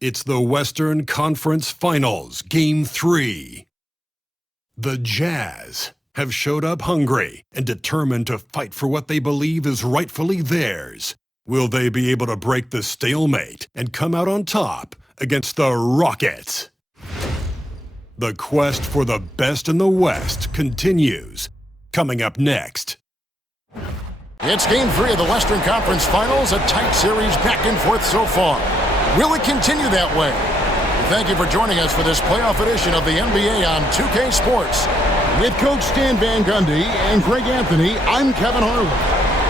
It's the Western Conference Finals, Game 3. The Jazz have showed up hungry and determined to fight for what they believe is rightfully theirs. Will they be able to break the stalemate and come out on top against the Rockets? The quest for the best in the West continues. Coming up next. It's Game 3 of the Western Conference Finals, a tight series back and forth so far. Will it continue that way? Thank you for joining us for this playoff edition of the NBA on 2K Sports. With Coach Stan Van Gundy and Greg Anthony, I'm Kevin Harlan.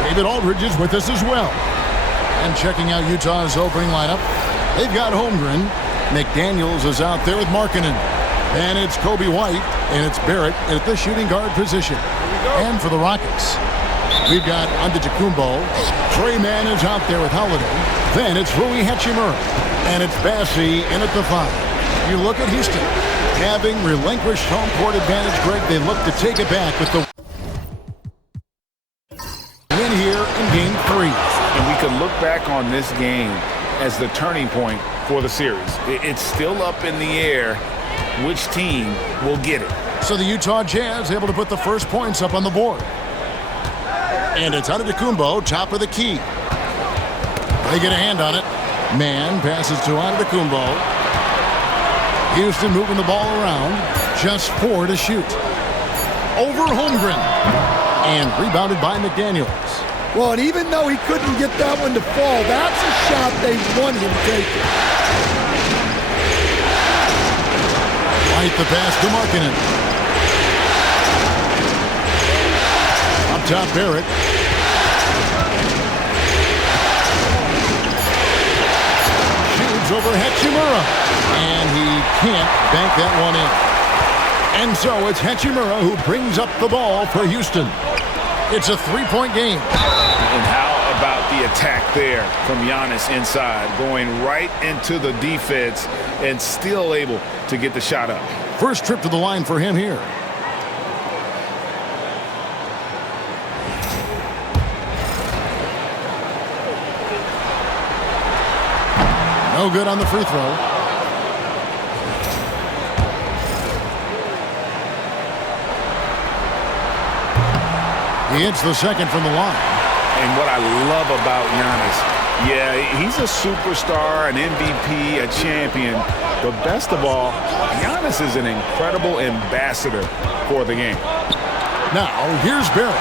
David Aldridge is with us as well. And checking out Utah's opening lineup, they've got Holmgren. McDaniels is out there with Markkanen. And it's Kobe White, and it's Barrett at the shooting guard position. And for the Rockets, we've got Antetokounmpo. Trey Mann is out there with Holiday. Then it's Rui Hachimura. And it's Bassi in at the 5. You look at Houston. Having relinquished home court advantage, Greg, they look to take it back with the win here in Game 3. And we can look back on this game as the turning point for the series. It's still up in the air which team will get it. So the Utah Jazz able to put the first points up on the board. And it's Antetokounmpo, top of the key. They get a hand on it. Mann passes to Antetokounmpo. Houston moving the ball around. Just 4 to shoot. Over Holmgren. And rebounded by McDaniels. Well, and even though he couldn't get that one to fall, that's a shot they want him taking. White the pass to Markkanen. Up top, Barrett. Shoots over Hachimura. And he can't bank that one in. And so it's Hachimura who brings up the ball for Houston. It's a 3-point game. And how about the attack there from Giannis inside, going right into the defense and still able to get the shot up. First trip to the line for him here. No good on the free throw. He hits the second from the line. And what I love about Giannis, yeah, he's a superstar, an MVP, a champion. But best of all, Giannis is an incredible ambassador for the game. Now, here's Barrett.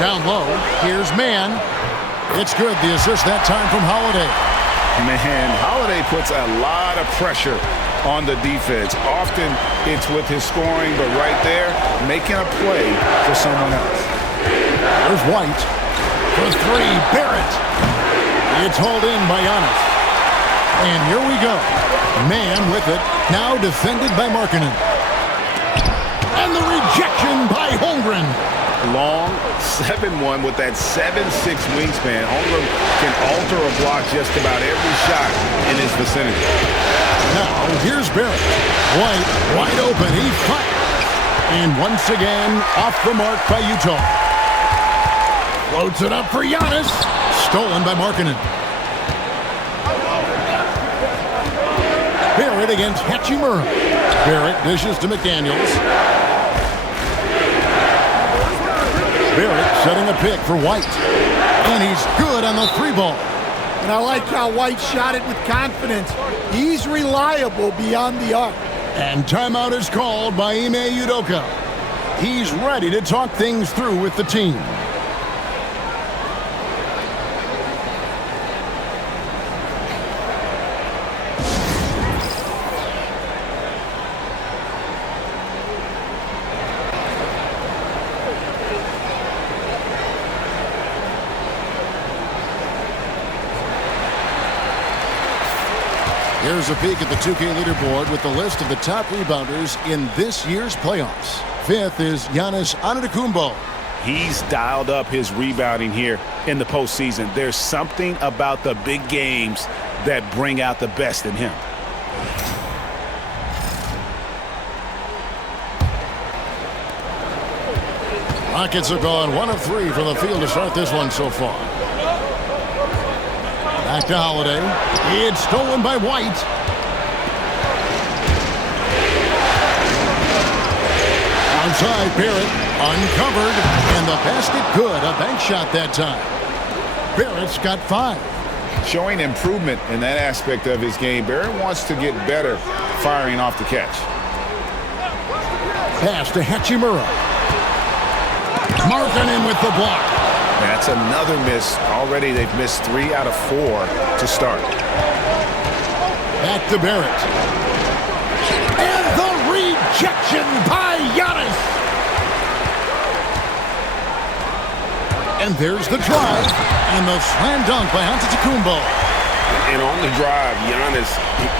Down low, here's Mann. It's good, the assist that time from Holiday. Man, Holiday puts a lot of pressure on the defense. Often it's with his scoring, but right there, making a play for someone else. There's White. For 3, Barrett. It's hauled in by Giannis. And here we go. Mann with it. Now defended by Markkanen. And the rejection by Holmgren. Long 7-1 with that 7'6" wingspan. Holmgren can alter a block just about every shot in his vicinity. Now, here's Barrett. White, wide open. He fires. And once again, off the mark by Utah. Floats it up for Giannis. Stolen by Markkanen. Barrett against Hachimura. Barrett dishes to McDaniels. Barrett setting a pick for White. And he's good on the 3-ball. And I like how White shot it with confidence. He's reliable beyond the arc. And timeout is called by Ime Udoka. He's ready to talk things through with the team. Here's a peek at the 2K leaderboard with the list of the top rebounders in this year's playoffs. 5th is Giannis Antetokounmpo. He's dialed up his rebounding here in the postseason. There's something about the big games that bring out the best in him. Rockets have gone 1 of 3 from the field to start this one so far. Back to Holiday. It's stolen by White. Outside, Barrett uncovered, and the basket good. A bank shot that time. Barrett's got 5. Showing improvement in that aspect of his game. Barrett wants to get better firing off the catch. Pass to Hachimura. Markkanen with the block. That's another miss. Already they've missed 3 out of 4 to start. Back to Barrett. And the rejection by Giannis. And there's the drive. And the slam dunk by Antetokounmpo. And on the drive, Giannis,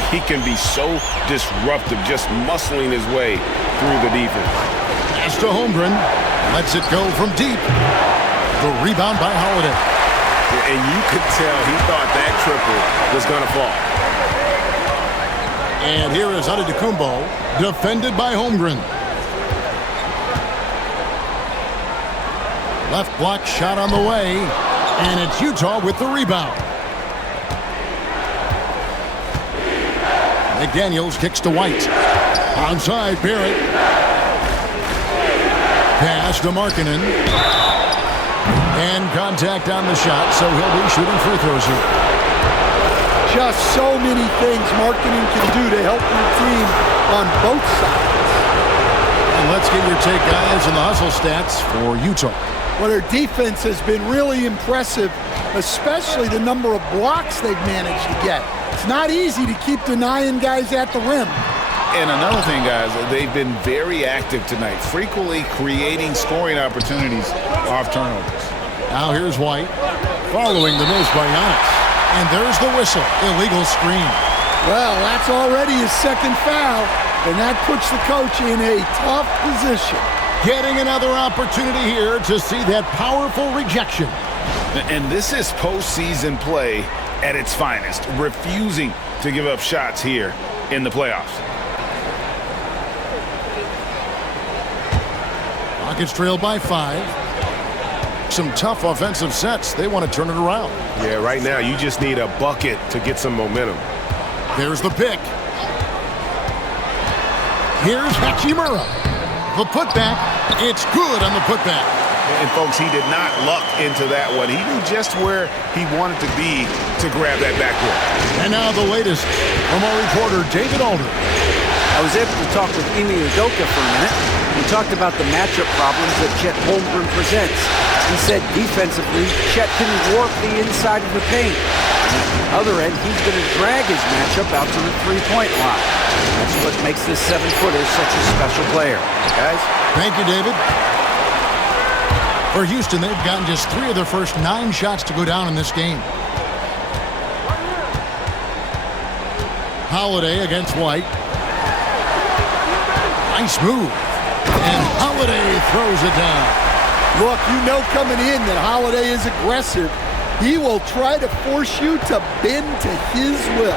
he can be so disruptive, just muscling his way through the defense. Pass to Holmgren. Lets it go from deep. The rebound by Holiday. And you could tell he thought that triple was going to fall. And here is Antetokounmpo, defended by Holmgren. Left block shot on the way, and it's Utah with the rebound. McDaniels kicks to White. Onside, Barrett. Pass to Markkanen. And contact on the shot, so he'll be shooting free throws here. Just so many things Markkanen can do to help your team on both sides. And let's get your take, guys, on the hustle stats for Utah. Well, their defense has been really impressive, especially the number of blocks they've managed to get. It's not easy to keep denying guys at the rim. And another thing, guys, they've been very active tonight, frequently creating scoring opportunities off turnovers. Now here's White, following the miss by Giannis. And there's the whistle, illegal screen. Well, that's already his second foul, and that puts the coach in a tough position. Getting another opportunity here to see that powerful rejection. And this is postseason play at its finest, refusing to give up shots here in the playoffs. Rockets trail by 5. Some tough offensive sets. They want to turn it around. Yeah, right now you just need a bucket to get some momentum. There's the pick. Here's Hachimura. The putback. It's good on the putback. And, folks, he did not luck into that one. He knew just where he wanted to be to grab that backboard. And now the latest from our reporter, David Alder. I was able to talk with Ime Udoka for a minute. We talked about the matchup problems that Chet Holmgren presents. He said defensively, Chet can warp the inside of the paint. On the other end, he's going to drag his matchup out to the three-point line. That's what makes this 7-footer such a special player. Guys? Thank you, David. For Houston, they've gotten just 3 of their first 9 shots to go down in this game. Holiday against White. Nice move. And Holiday throws it down. Look, you know coming in that Holiday is aggressive. He will try to force you to bend to his will.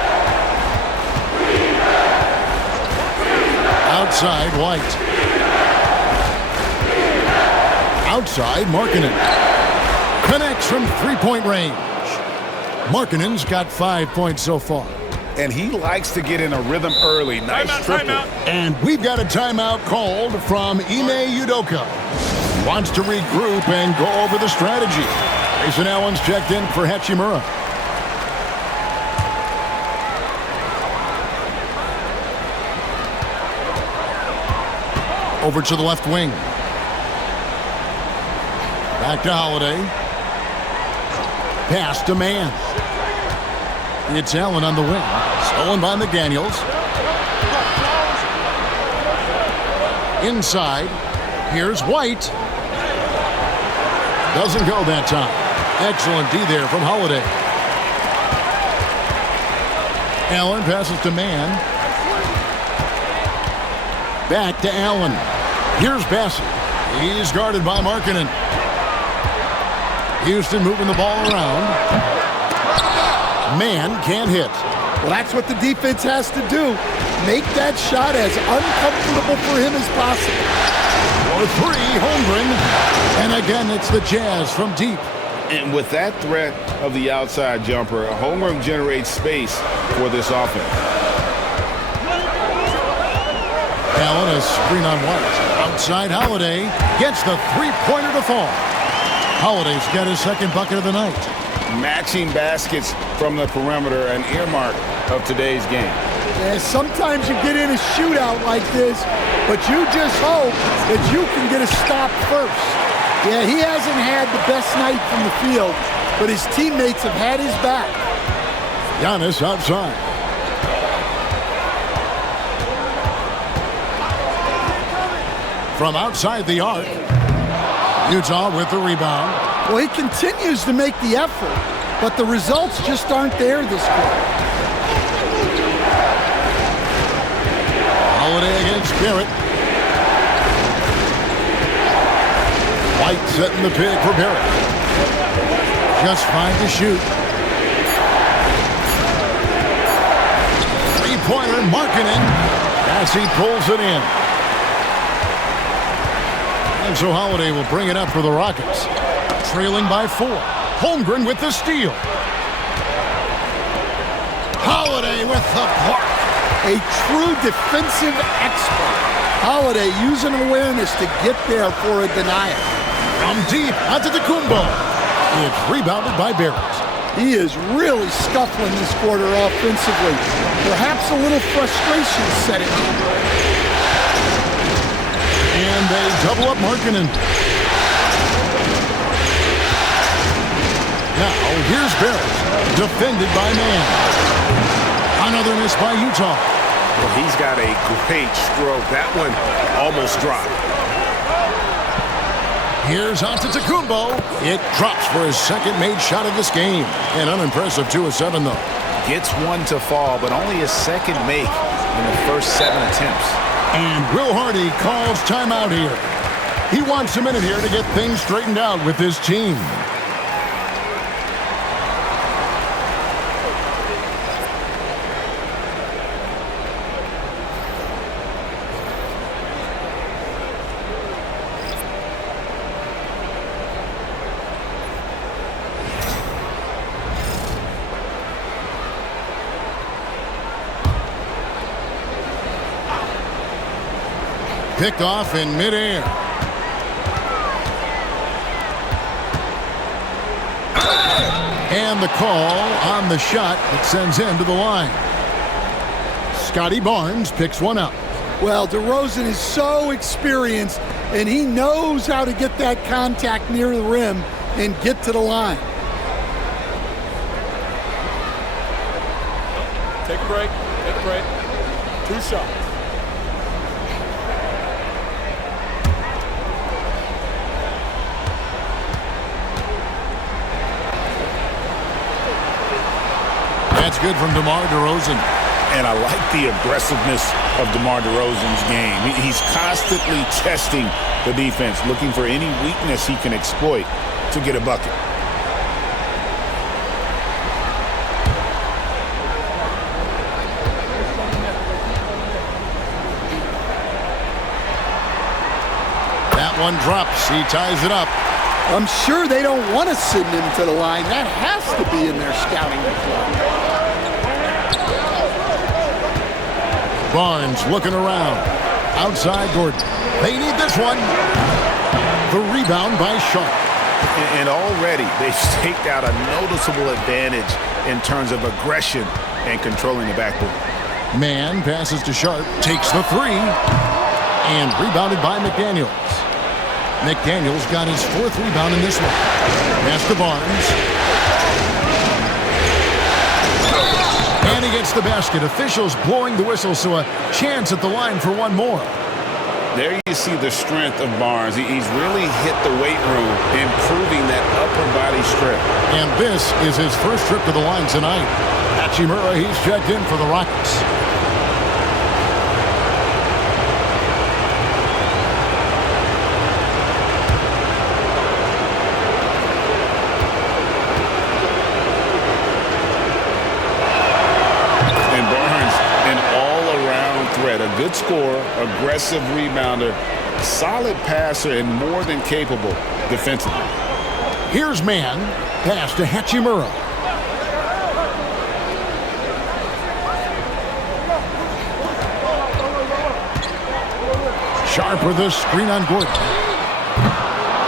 Outside, White. Outside, Markkanen. Connects from three-point range. Markkanen's got 5 points so far. And he likes to get in a rhythm early. Nice triple. And we've got a timeout called from Ime Udoka. Wants to regroup and go over the strategy. Grayson Allen's checked in for Hachimura. Over to the left wing. Back to Holiday. Pass to Mann. It's Allen on the wing. Stolen by McDaniels. Inside. Here's White. Doesn't go that time. Excellent D there from Holiday. Allen passes to Mann. Back to Allen. Here's Bassett. He's guarded by Markkanen. Houston moving the ball around. Mann can't hit. Well, that's what the defense has to do. Make that shot as uncomfortable for him as possible. For 3, Holmgren. And again, it's the Jazz from deep. And with that threat of the outside jumper, Holmgren generates space for this offense. Allen, a screen on White. Outside, Holiday gets the three-pointer to fall. Holiday's got his second bucket of the night. Matching baskets from the perimeter, an earmark of today's game. Yeah, sometimes you get in a shootout like this, but you just hope that you can get a stop first. Yeah, he hasn't had the best night from the field, but his teammates have had his back. Giannis outside. From outside the arc, Utah with the rebound. Well, he continues to make the effort, but the results just aren't there this quarter. Holiday against Barrett. White setting the pick for Barrett. Just 5 to shoot. Three-pointer, Markkanen as he pulls it in. And so Holiday will bring it up for the Rockets. Trailing by 4. Holmgren with the steal. Holiday with the block. A true defensive expert. Holiday using awareness to get there for a denial. From deep onto the Kumbo. It's rebounded by Barrett. He is really scuffling this quarter offensively. Perhaps a little frustration setting in. And they double up Markkanen. Now here's Barrett. Defended by Man. Another miss by Utah. Well, he's got a great stroke. That one almost dropped. Here's Antetokounmpo. It drops for his second made shot of this game. An unimpressive 2 of 7, though. Gets one to fall, but only his second make in the first 7 attempts. And Will Hardy calls timeout here. He wants a minute here to get things straightened out with his team. Picked off in midair. And the call on the shot that sends him to the line. Scotty Barnes picks one up. Well, DeRozan is so experienced, and he knows how to get that contact near the rim and get to the line. Take a break. Take a break. 2 shots. That's good from DeMar DeRozan. And I like the aggressiveness of DeMar DeRozan's game. He's constantly testing the defense, looking for any weakness he can exploit to get a bucket. That one drops. He ties it up. I'm sure they don't want to send him to the line. That has to be in their scouting report. Barnes looking around. Outside Gordon. They need this one. The rebound by Sharp. And already they've staked out a noticeable advantage in terms of aggression and controlling the backboard. Man passes to Sharp. Takes the 3. And rebounded by McDaniels. McDaniels got his 4th rebound in this one. Pass to Barnes. And he gets the basket. Officials blowing the whistle, so a chance at the line for one more. There you see the strength of Barnes. He's really hit the weight room, improving that upper body strength. And this is his first trip to the line tonight. Hachimura, he's checked in for the Rockets. A good scorer, aggressive rebounder, solid passer, and more than capable defensively. Here's man. Pass to Hachimura. Sharp with a screen on Gordon.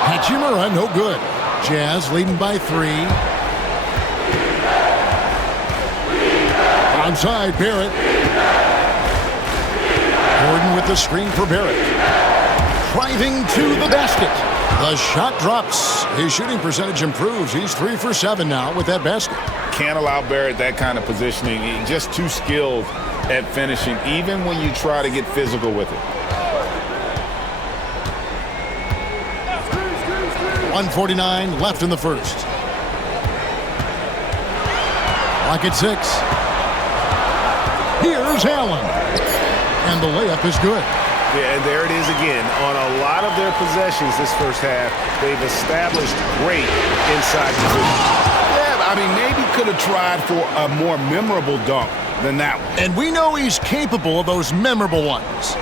Hachimura, no good. Jazz leading by 3. Onside, Barrett. Gordon with the screen for Barrett. Driving to the basket. The shot drops. His shooting percentage improves. He's 3 for 7 now with that basket. Can't allow Barrett that kind of positioning. He's just too skilled at finishing, even when you try to get physical with it. 1:49 left in the first. Clock at 6. Here's Allen. And the layup is good. Yeah, and there it is again. On a lot of their possessions this first half, they've established great inside position. Yeah, I mean, maybe could have tried for a more memorable dunk than that one. And we know he's capable of those memorable ones.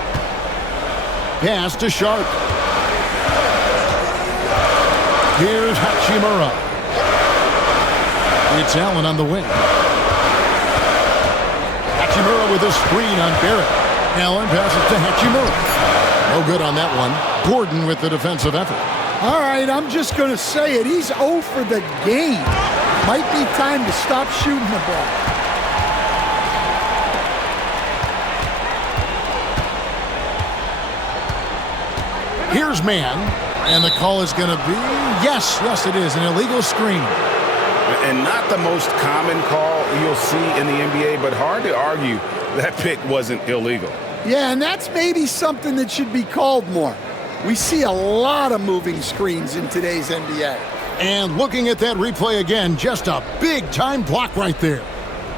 Pass to Sharp. Here's Hachimura. It's Allen on the wing. Hachimura with a screen on Barrett. Allen passes to Hachimura. No good on that one. Gordon with the defensive effort. All right, I'm just going to say it. He's 0 for the game. Might be time to stop shooting the ball. Here's man. And the call is going to be, yes, it is, an illegal screen. And not the most common call you'll see in the NBA, but hard to argue that pick wasn't illegal. Yeah, and that's maybe something that should be called more. We see a lot of moving screens in today's NBA. And looking at that replay again, just a big-time block right there.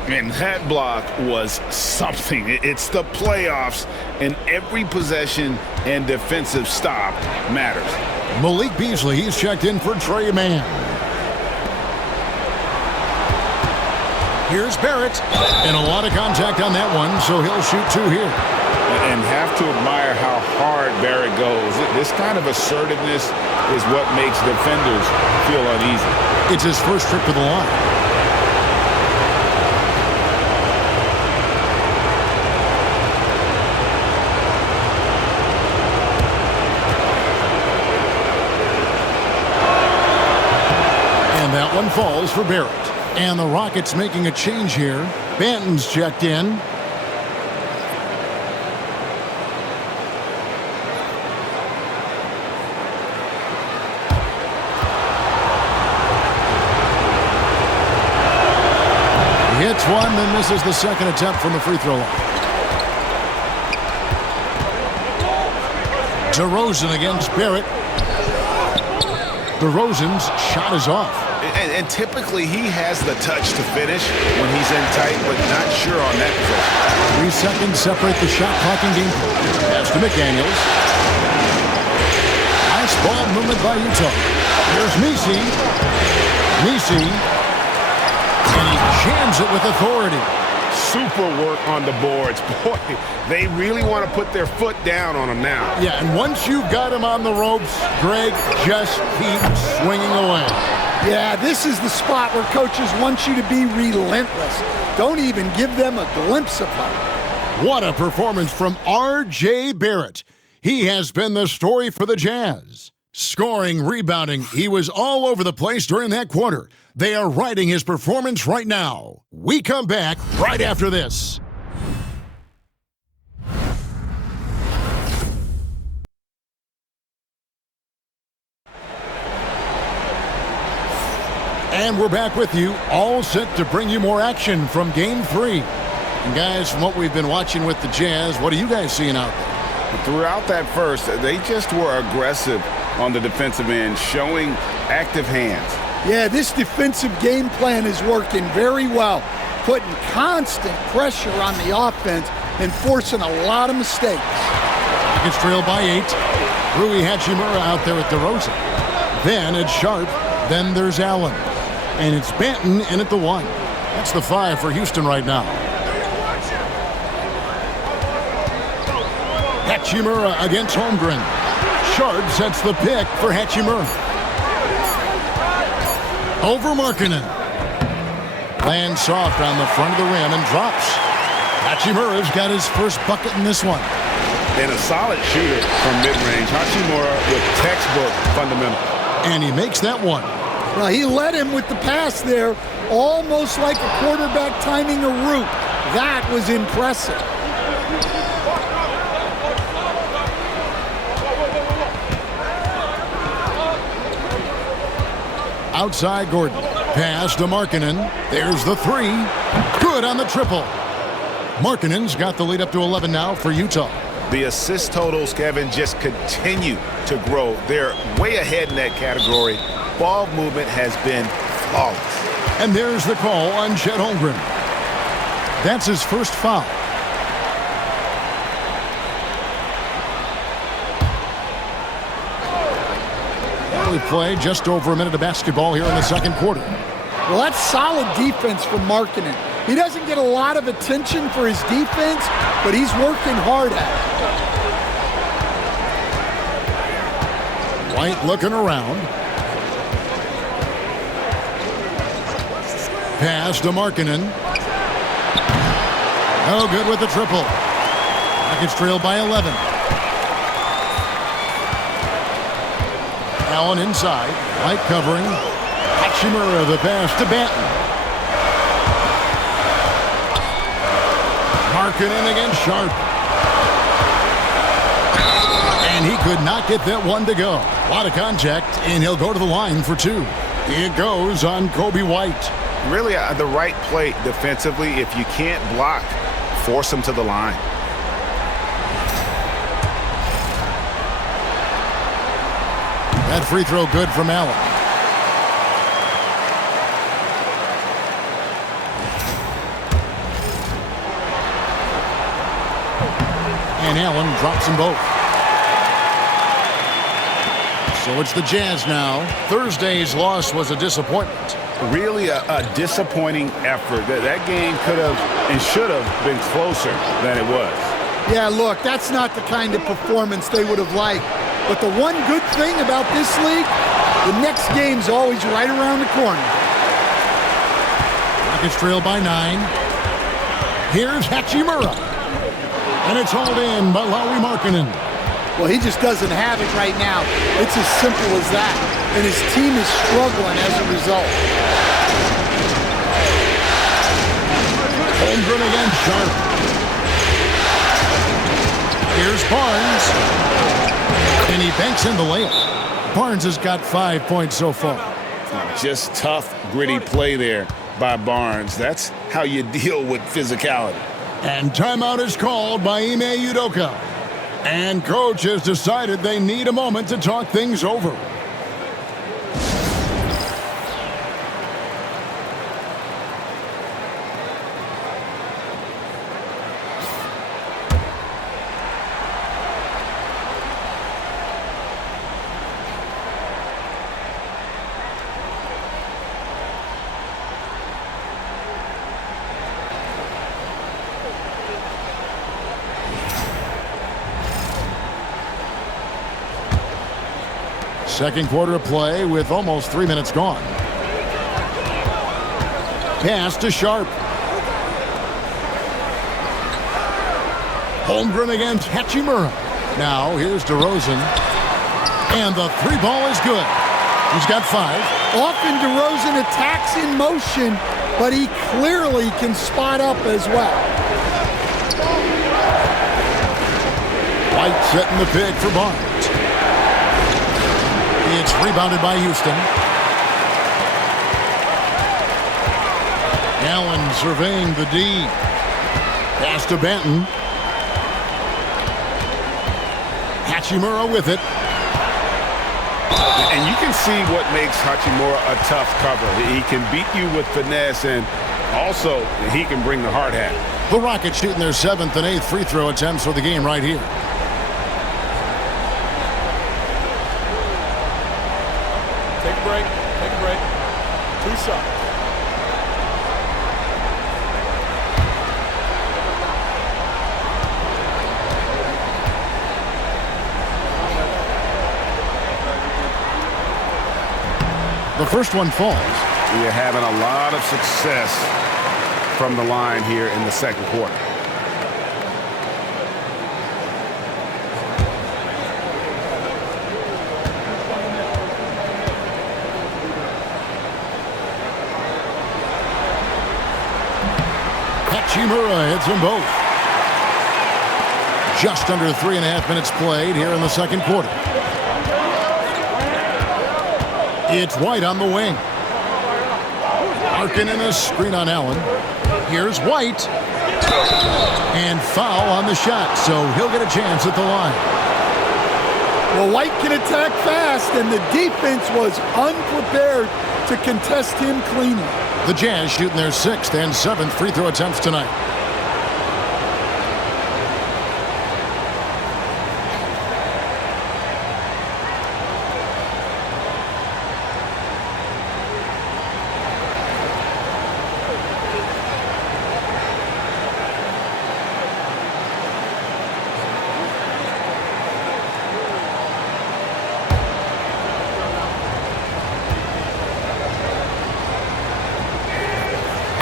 And that block was something. It's the playoffs, and every possession and defensive stop matters. Malik Beasley, he's checked in for Trey Mann. Here's Barrett. And a lot of contact on that one, so he'll shoot 2 here. And have to admire how hard Barrett goes. This kind of assertiveness is what makes defenders feel uneasy. It's his first trip to the line. And that one falls for Barrett. And the Rockets making a change here. Banton's checked in. Hits one, then misses the second attempt from the free throw line. DeRozan against Barrett. DeRozan's shot is off. And typically he has the touch to finish when he's in tight, but not sure on that possession. 3 seconds separate the shot clock and game clock. Pass to McDaniels. Nice ball movement by Utah. Here's Messi. And he jams it with authority. Super work on the boards. Boy, they really want to put their foot down on him now. Yeah, and once you've got him on the ropes, Greg, just keep swinging away. Yeah, this is the spot where coaches want you to be relentless. Don't even give them a glimpse of hope. What a performance from R.J. Barrett. He has been the story for the Jazz. Scoring, rebounding, he was all over the place during that quarter. They are riding his performance right now. We come back right after this. And we're back with you, all set to bring you more action from Game 3. And guys, from what we've been watching with the Jazz, what are you guys seeing out there? Throughout that first, they just were aggressive on the defensive end, showing active hands. Yeah, this defensive game plan is working very well, putting constant pressure on the offense and forcing a lot of mistakes. Rockets trail by 8. Rui Hachimura out there at DeRozan. Then it's Sharp. Then there's Allen. And it's Banton in at the 1. That's the 5 for Houston right now. Hachimura against Holmgren. Sharp sets the pick for Hachimura. Over Markkanen. Lands soft on the front of the rim and drops. Hachimura's got his first bucket in this one. And a solid shooter from mid-range. Hachimura with textbook fundamentals. And he makes that one. Well, he led him with the pass there, almost like a quarterback timing a route. That was impressive. Outside Gordon. Pass to Markkanen. There's the three. Good on the triple. Markkanen's got the lead up to 11 now for Utah. The assist totals, Kevin, just continue to grow. They're way ahead in that category. Ball movement has been flawless. And there's the call on Chet Holmgren. That's his first foul. We play just over a minute of basketball here in the second quarter. Well, that's solid defense from Markkanen. He doesn't get a lot of attention for his defense, but he's working hard at it. White looking around. Pass to Markkanen. No good with the triple. Rockets trail by 11. Allen inside. White covering. Hachimura the pass to Banton. Markkanen against Sharp. And he could not get that one to go. A lot of contact, and he'll go to the line for two. It goes on Kobe White. Really the right play defensively. If you can't block, force him to the line. That free throw good from Allen. And Allen drops them both. So it's the Jazz now. Thursday's loss was a disappointment. Really a disappointing effort. That game could have and should have been closer than it was. Yeah, look, that's not the kind of performance they would have liked. But the one good thing about this league, the next game's always right around the corner. Rockets trail by 9. Here's Hachimura. And it's hauled in by Lauri Markkanen. Well, he just doesn't have it right now. It's as simple as that. And his team is struggling as a result. Holmgren against Sharp. Here's Barnes. And he banks in the layup. Barnes has got 5 points so far. Just tough, gritty play there by Barnes. That's how you deal with physicality. And timeout is called by Ime Udoka. And coach has decided they need a moment to talk things over. Second quarter of play with almost 3 minutes gone. Pass to Sharp. Holmgren against Hachimura. Now here's DeRozan. And the three ball is good. He's got 5. Often DeRozan attacks in motion, but he clearly can spot up as well. White setting the pick for Barnes. It's rebounded by Houston. Allen surveying the D. Pass to Banton. Hachimura with it. And you can see what makes Hachimura a tough cover. He can beat you with finesse, and also he can bring the hard hat. The Rockets shooting their 7th and 8th free throw attempts for the game right here. Take a break. Take a break. 2 shots. The first one falls. You're having a lot of success from the line here in the second quarter. Hachimura hits them both. Just under 3.5 minutes played here in the second quarter. It's White on the wing. Arkin in a screen on Allen. Here's White. And foul on the shot, so he'll get a chance at the line. Well, White can attack fast, and the defense was unprepared to contest him cleanly. The Jazz shooting their 6th and 7th free throw attempts tonight.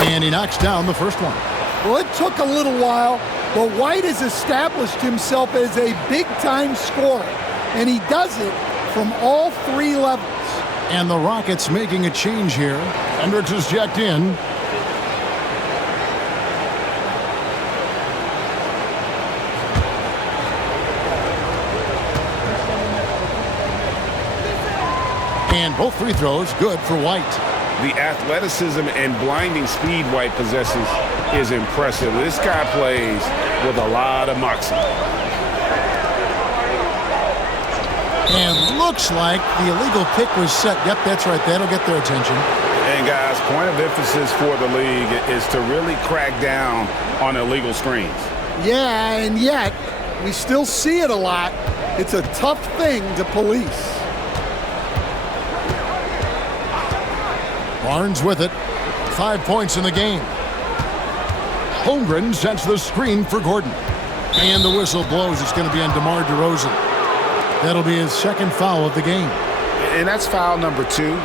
And he knocks down the first one. Well, it took a little while, but White has established himself as a big-time scorer, and he does it from all 3 levels. And the Rockets making a change here. Hendricks is checked in. And both free throws good for White. The athleticism and blinding speed White possesses is impressive. This guy plays with a lot of moxie. And looks like the illegal pick was set. Yep, that's right. That'll get their attention. And guys, point of emphasis for the league is to really crack down on illegal screens. Yeah, and yet we still see it a lot. It's a tough thing to police. Barnes with it. 5 points in the game. Holmgren sets the screen for Gordon. And the whistle blows. It's going to be on DeMar DeRozan. That'll be his 2nd foul of the game. And that's foul number 2.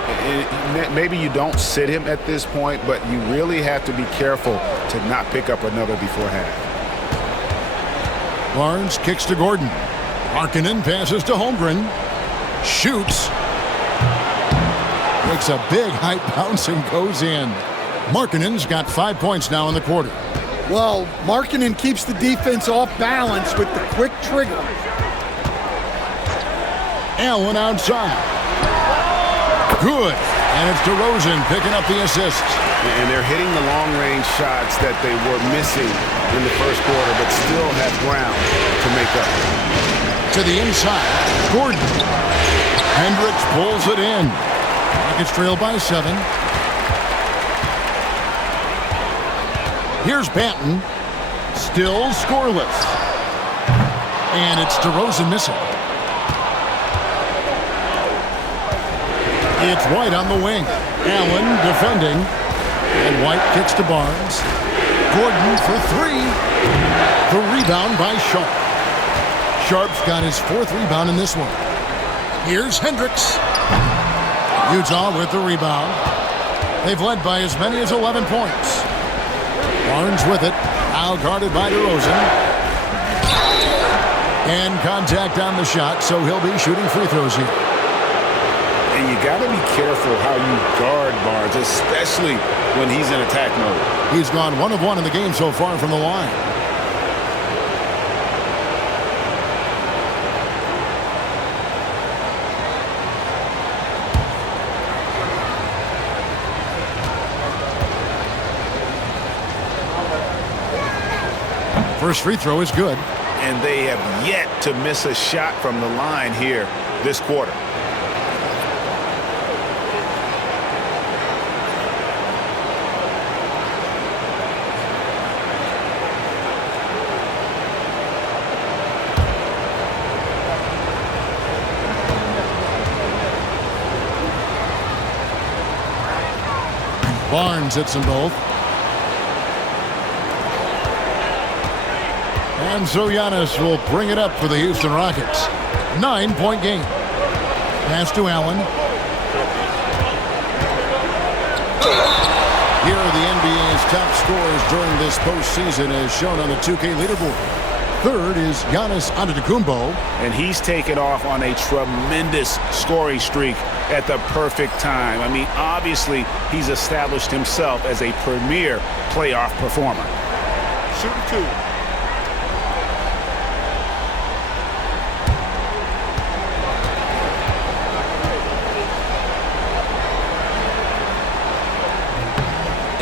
Maybe you don't sit him at this point, but you really have to be careful to not pick up another before half. Barnes kicks to Gordon. Markkanen passes to Holmgren. Shoots. Makes a big high bounce and goes in. Markkanen's got 5 points now in the quarter. Well, Markkanen keeps the defense off balance with the quick trigger. Allen outside. Good. And it's DeRozan picking up the assist. And they're hitting the long-range shots that they were missing in the first quarter, but still have ground to make up. To the inside. Gordon. Hendricks pulls it in. Rockets trail by 7. Here's Banton. Still scoreless. And it's DeRozan missing. It's White on the wing. Allen defending. And White kicks to Barnes. Gordon for 3. The rebound by Sharp. Sharp's got his 4th rebound in this one. Here's Hendricks. Utah with the rebound. They've led by as many as 11 points. Barnes with it. Now guarded by DeRozan. And contact on the shot, so he'll be shooting free throws here. And you got to be careful how you guard Barnes, especially when he's in attack mode. He's gone 1 of 1 in the game so far from the line. First free throw is good. And they have yet to miss a shot from the line here this quarter. Barnes hits them both. And so Giannis will bring it up for the Houston Rockets. 9-point game. Pass to Allen. Here are the NBA's top scorers during this postseason as shown on the 2K leaderboard. Third is Giannis Antetokounmpo. And he's taken off on a tremendous scoring streak at the perfect time. I mean, obviously, he's established himself as a premier playoff performer. Shooting 2.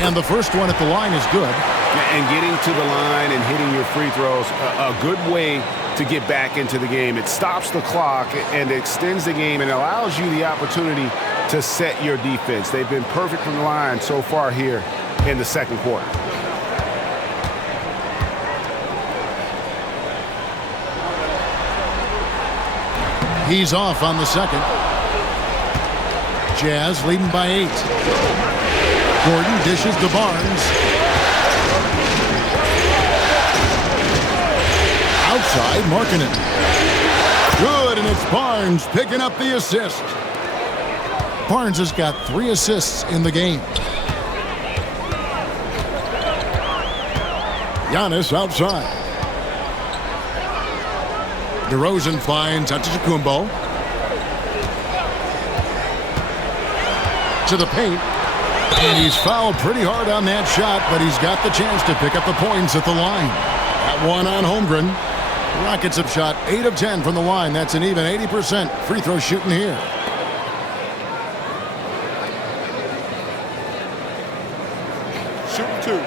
And the first one at the line is good. And getting to the line and hitting your free throws, a good way to get back into the game. It stops the clock and extends the game and allows you the opportunity to set your defense. They've been perfect from the line so far here in the second quarter. He's off on the second. Jazz leading by 8. Gordon dishes to Barnes. Outside, Markkanen. Good, and it's Barnes picking up the assist. Barnes has got 3 assists in the game. Giannis outside. DeRozan finds Antetokounmpo. To the paint. And he's fouled pretty hard on that shot, but he's got the chance to pick up the points at the line. That one on Holmgren. Rockets have shot 8 of 10 from the line. That's an even 80% free throw shooting here. Shooting 2.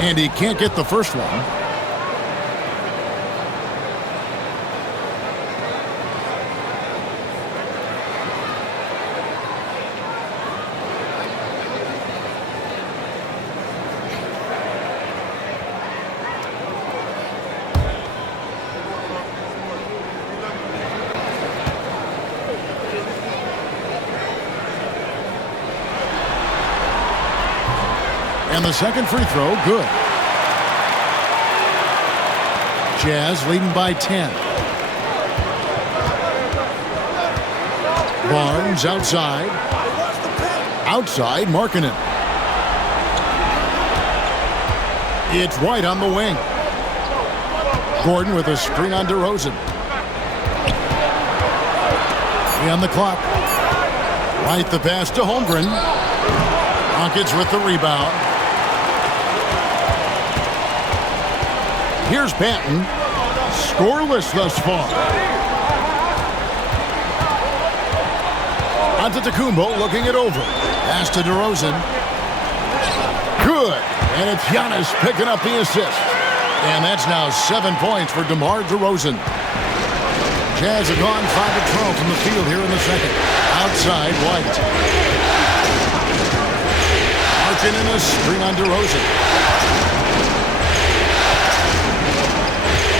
And he can't get the first one. And the second free throw, good. Jazz leading by 10. Barnes outside. Outside, Markkanen. It's White on the wing. Gordon with a screen on DeRozan. 3 on the clock. White the pass to Holmgren. Rockets with the rebound. Here's Banton. Scoreless thus far. Antetokounmpo looking it over. Pass to DeRozan. Good. And it's Giannis picking up the assist. And that's now 7 points for DeMar DeRozan. Jazz have gone 5 of 12 from the field here in the second. Outside, White. Markkanen a string on DeRozan.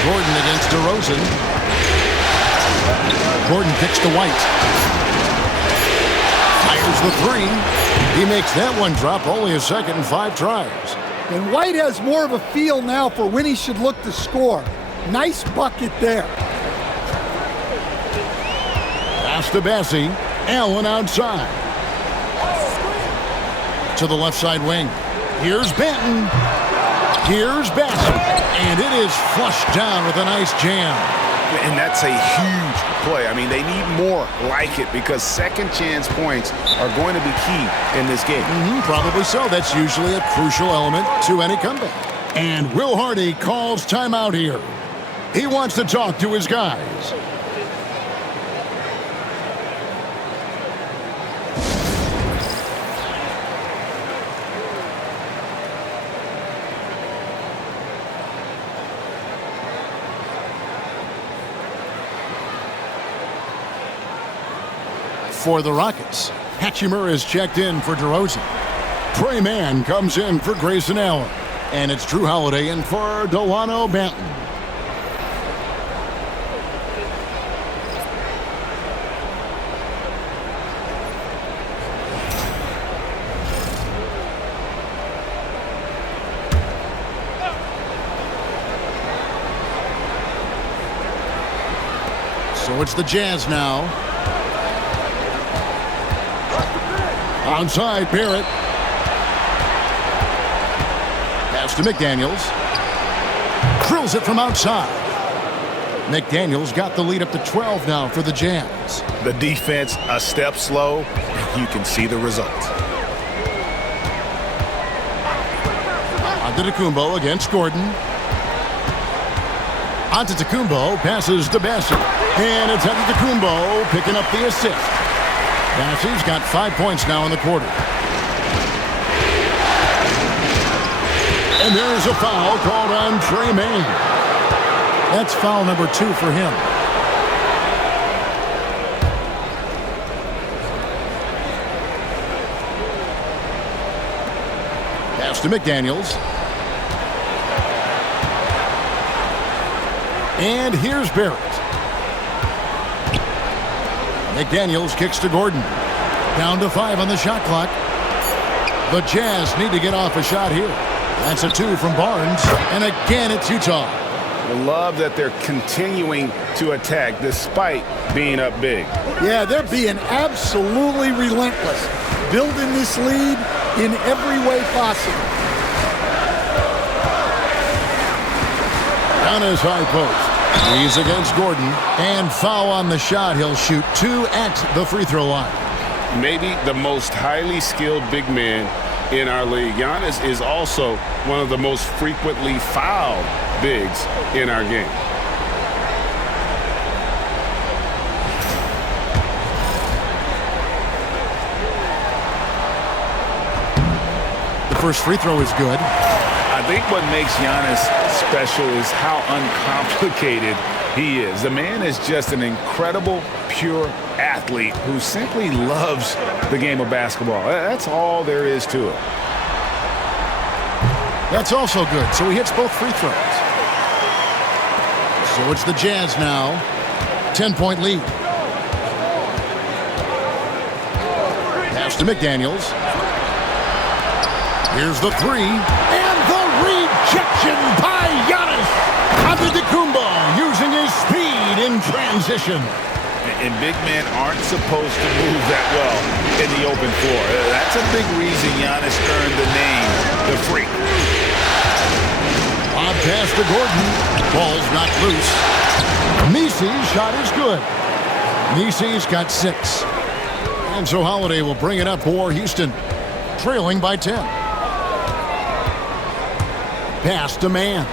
Gordon against DeRozan. Gordon kicks to White. Fires the 3. He makes that one drop, only a second and 5 tries. And White has more of a feel now for when he should look to score. Nice bucket there. Pass to Bassie. Allen outside. To the left side wing. Here's Banton. Here's Bassie. And it is flushed down with a nice jam. And that's a huge play. I mean, they need more like it because second chance points are going to be key in this game. Probably so. That's usually a crucial element to any comeback. And Will Hardy calls timeout here. He wants to talk to his guys. For the Rockets, Hachimura is checked in for DeRozan. Trey Mann comes in for Grayson Allen. And it's Drew Holiday in for Delano Banton. So it's the Jazz now. Onside, Barrett. Pass to McDaniels. Drills it from outside. McDaniels got the lead up to 12 now for the Jazz. The defense a step slow. You can see the result. Antetokounmpo against Gordon. Antetokounmpo passes to Bassey. And it's Antetokounmpo picking up the assist. Bassey's got 5 points now in the quarter. And there's a foul called on Trey Mann. That's foul number 2 for him. Pass to McDaniels. And here's Barrett. McDaniels kicks to Gordon. Down to 5 on the shot clock. The Jazz need to get off a shot here. That's a 2 from Barnes. And again, it's Utah. I love that they're continuing to attack despite being up big. Yeah, they're being absolutely relentless, building this lead in every way possible. On his high post. He's against Gordon. And foul on the shot. He'll shoot 2 at the free throw line. Maybe the most highly skilled big man in our league. Giannis is also one of the most frequently fouled bigs in our game. The first free throw is good. I think what makes Giannis special is how uncomplicated he is. The man is just an incredible, pure athlete who simply loves the game of basketball. That's all there is to it. That's also good. So he hits both free throws. So it's the Jazz now. 10-point lead. Pass to McDaniels. Here's the 3. And the rejection by Giannis. Antetokounmpo using his speed in transition. And big men aren't supposed to move that well in the open floor. That's a big reason Giannis earned the name, the Freak. Lob pass to Gordon. Ball's not loose. Mesey's shot is good. Mesey's got 6. And so Holiday will bring it up for Houston, trailing by 10. Pass to Mann.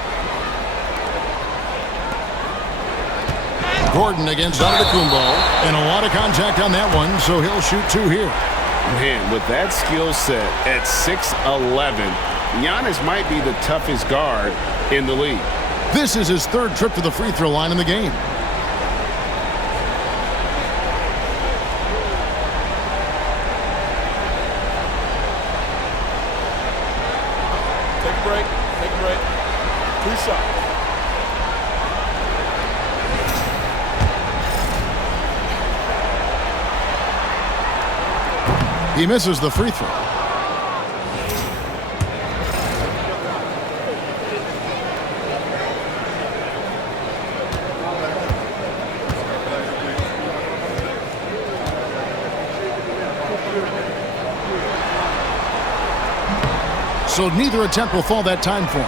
Gordon against Antetokounmpo, and a lot of contact on that one, so he'll shoot 2 here. Man, with that skill set at 6'11", Giannis might be the toughest guard in the league. This is his 3rd trip to the free throw line in the game. Take a break. Take a break. 2 shots. He misses the free throw. So neither attempt will fall that time for him.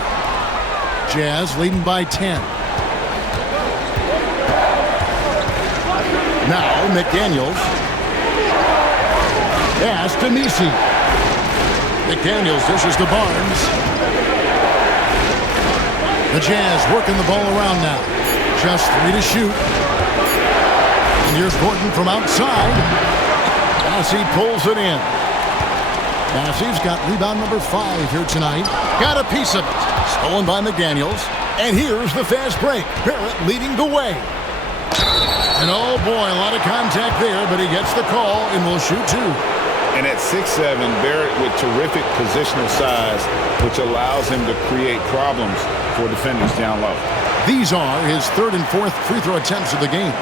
Jazz leading by 10. Now McDaniels. Pass to Mesey. McDaniels dishes to Barnes. The Jazz working the ball around now. Just 3 to shoot. And here's Gordon from outside. Bassey pulls it in. Bassey's got rebound number 5 here tonight. Got a piece of it. Stolen by McDaniels. And here's the fast break. Barrett leading the way. And oh boy, a lot of contact there, but he gets the call and will shoot 2. And at 6'7", Barrett with terrific positional size, which allows him to create problems for defenders down low. These are his 3rd and 4th free throw attempts of the game.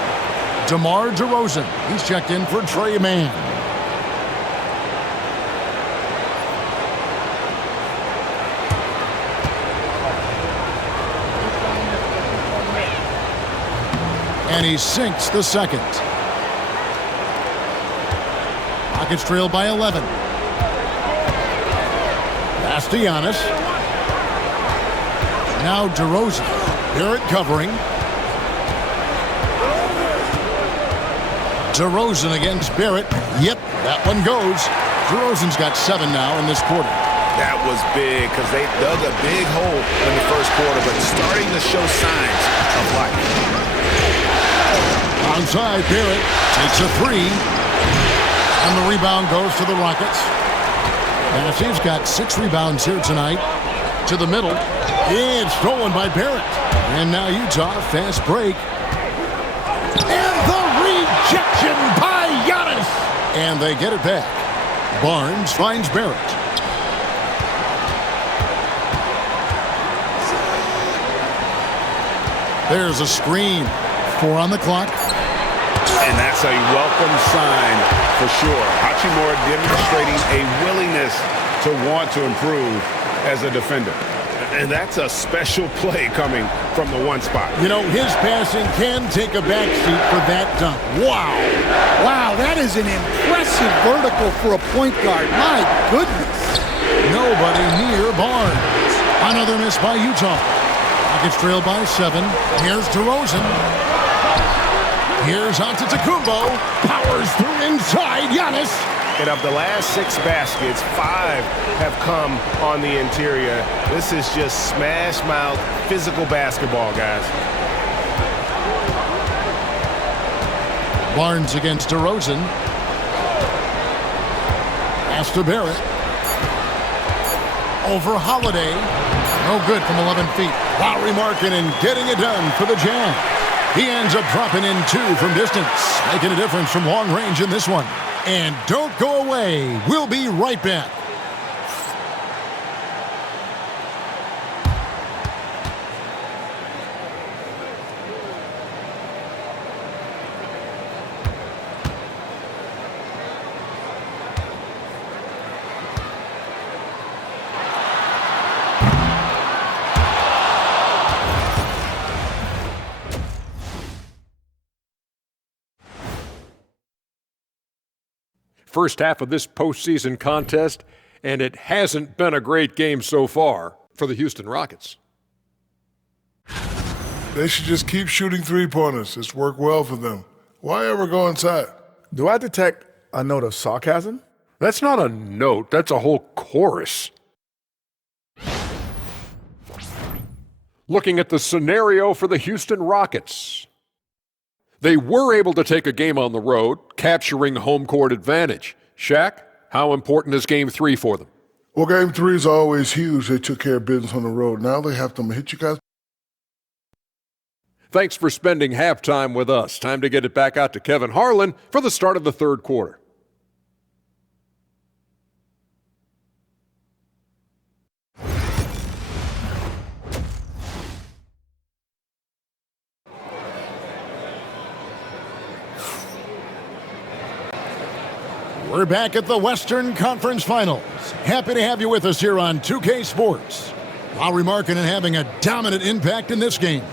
DeMar DeRozan, he's checked in for Trey Mann. And he sinks the second. Rockets trail by 11. Pass to Giannis. Now DeRozan. Barrett covering. DeRozan against Barrett. Yep, that one goes. DeRozan's got 7 now in this quarter. That was big because they dug a big hole in the first quarter, but starting to show signs of life. Onside, Barrett takes a 3. And the rebound goes to the Rockets. Bassey's got 6 rebounds here tonight. To the middle. It's stolen by Barrett. And now Utah, fast break. And the rejection by Giannis. And they get it back. Barnes finds Barrett. There's a screen. 4 on the clock. And that's a welcome sign for sure. Hachimura demonstrating a willingness to want to improve as a defender. And that's a special play coming from the one spot. You know, his passing can take a backseat for that dunk. Wow. Wow, that is an impressive vertical for a point guard. My goodness. Nobody near Barnes. Another miss by Utah. Rockets trail by 7. Here's DeRozan. Here's Antetokounmpo. Powers through inside. Giannis. And of the last 6 baskets, 5 have come on the interior. This is just smash mouth physical basketball, guys. Barnes against DeRozan. Pass to Barrett. Over Holiday. No good from 11 feet. Lowry Markkanen getting it done for the Jazz. He ends up dropping in 2 from distance, making a difference from long range in this one. And don't go away. We'll be right back. First half of this postseason contest, and it hasn't been a great game so far for the Houston Rockets. They should just keep shooting three-pointers. It's worked well for them. Why ever go inside? Do I detect a note of sarcasm? That's not a note, that's a whole chorus. Looking at the scenario for the Houston Rockets. They were able to take a game on the road, capturing home court advantage. Shaq, how important is Game 3 for them? Well, Game 3 is always huge. They took care of business on the road. Now they have to hit you guys. Thanks for spending halftime with us. Time to get it back out to Kevin Harlan for the start of the third quarter. We're back at the Western Conference Finals. Happy to have you with us here on 2K Sports. Lowry Markkanen having a dominant impact in this game.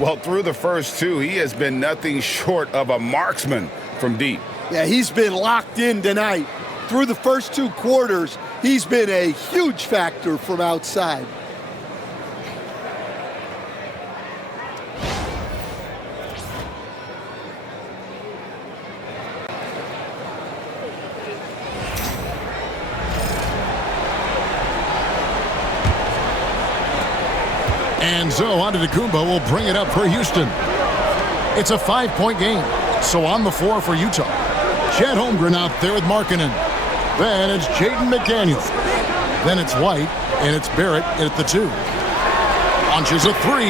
Well, through the first 2, he has been nothing short of a marksman from deep. Yeah, he's been locked in tonight. Through the first 2 quarters, he's been a huge factor from outside. And so Antetokounmpo will bring it up for Houston. It's a 5-point game, so on the floor for Utah. Chet Holmgren out there with Markkanen. Then it's Jaden McDaniel. Then it's White, and it's Barrett at the 2. Launches a 3.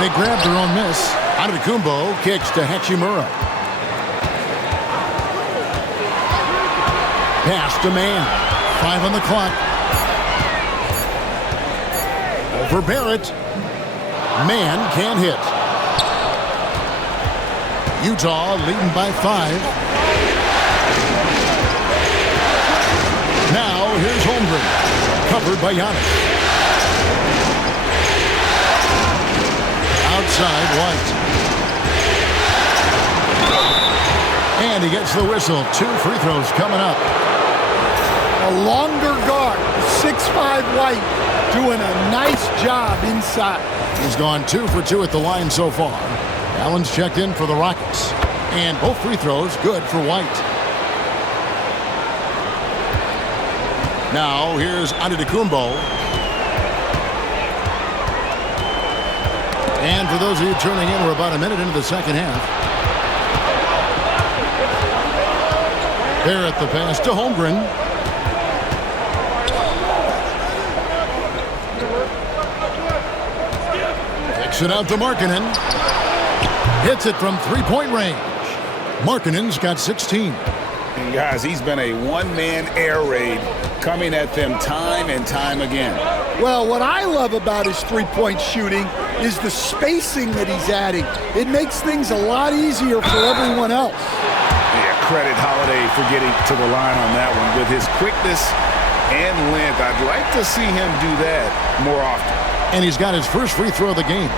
They grab their own miss. Antetokounmpo kicks to Hachimura. Pass to Man. 5 on the clock. For Barrett. Man can't hit. Utah leading by 5. Now here's Holmgren. Covered by Giannis. Outside White. And he gets the whistle. 2 free throws coming up. A longer guard, 6'5" White, doing a nice job inside. He's gone 2 for 2 at the line so far. Allen's checked in for the Rockets. And both free throws good for White. Now here's Antetokounmpo. And for those of you tuning in, we're about a minute into the second half. Barrett the pass to Holmgren. Kicks it out to Markkanen. Hits it from three-point range. Markkanen's got 16. And guys, he's been a one-man air raid coming at them time and time again. Well, what I love about his three-point shooting is the spacing that he's adding. It makes things a lot easier for everyone else. Yeah, credit Holiday for getting to the line on that one. With his quickness and length, I'd like to see him do that more often. And he's got his first free throw of the game.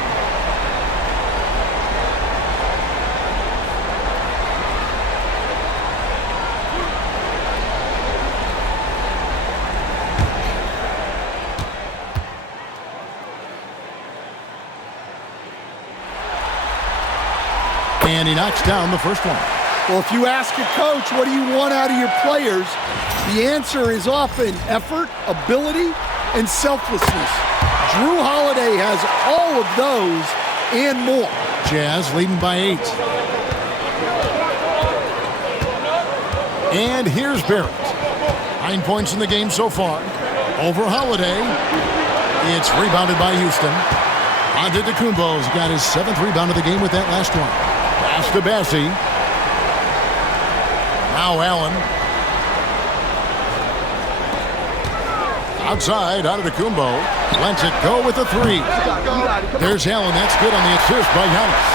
And he knocks down the first one. Well, if you ask a coach, what do you want out of your players? The answer is often effort, ability, and selflessness. Drew Holiday has all of those and more. Jazz leading by 8. And here's Barrett. 9 points in the game so far. Over Holiday. It's rebounded by Houston. Antetokounmpo's got his 7th rebound of the game with that last one. Pass to Bassie. Now Allen. Outside, Antetokounmpo lets it go with a 3. There's Allen. That's good on the assist by Giannis.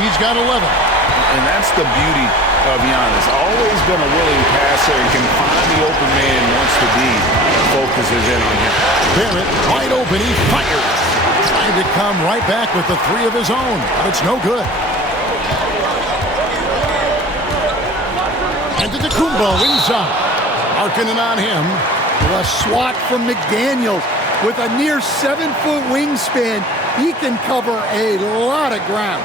He's got 11. And that's the beauty of Giannis. Always been a willing passer and can find the open man wants to be. Focuses in on him. Barrett wide open. He fires. Trying to come right back with the 3 of his own, but it's no good. Antetokounmpo inside. Markkanen on him. A swat from McDaniels. With a near 7-foot wingspan, he can cover a lot of ground.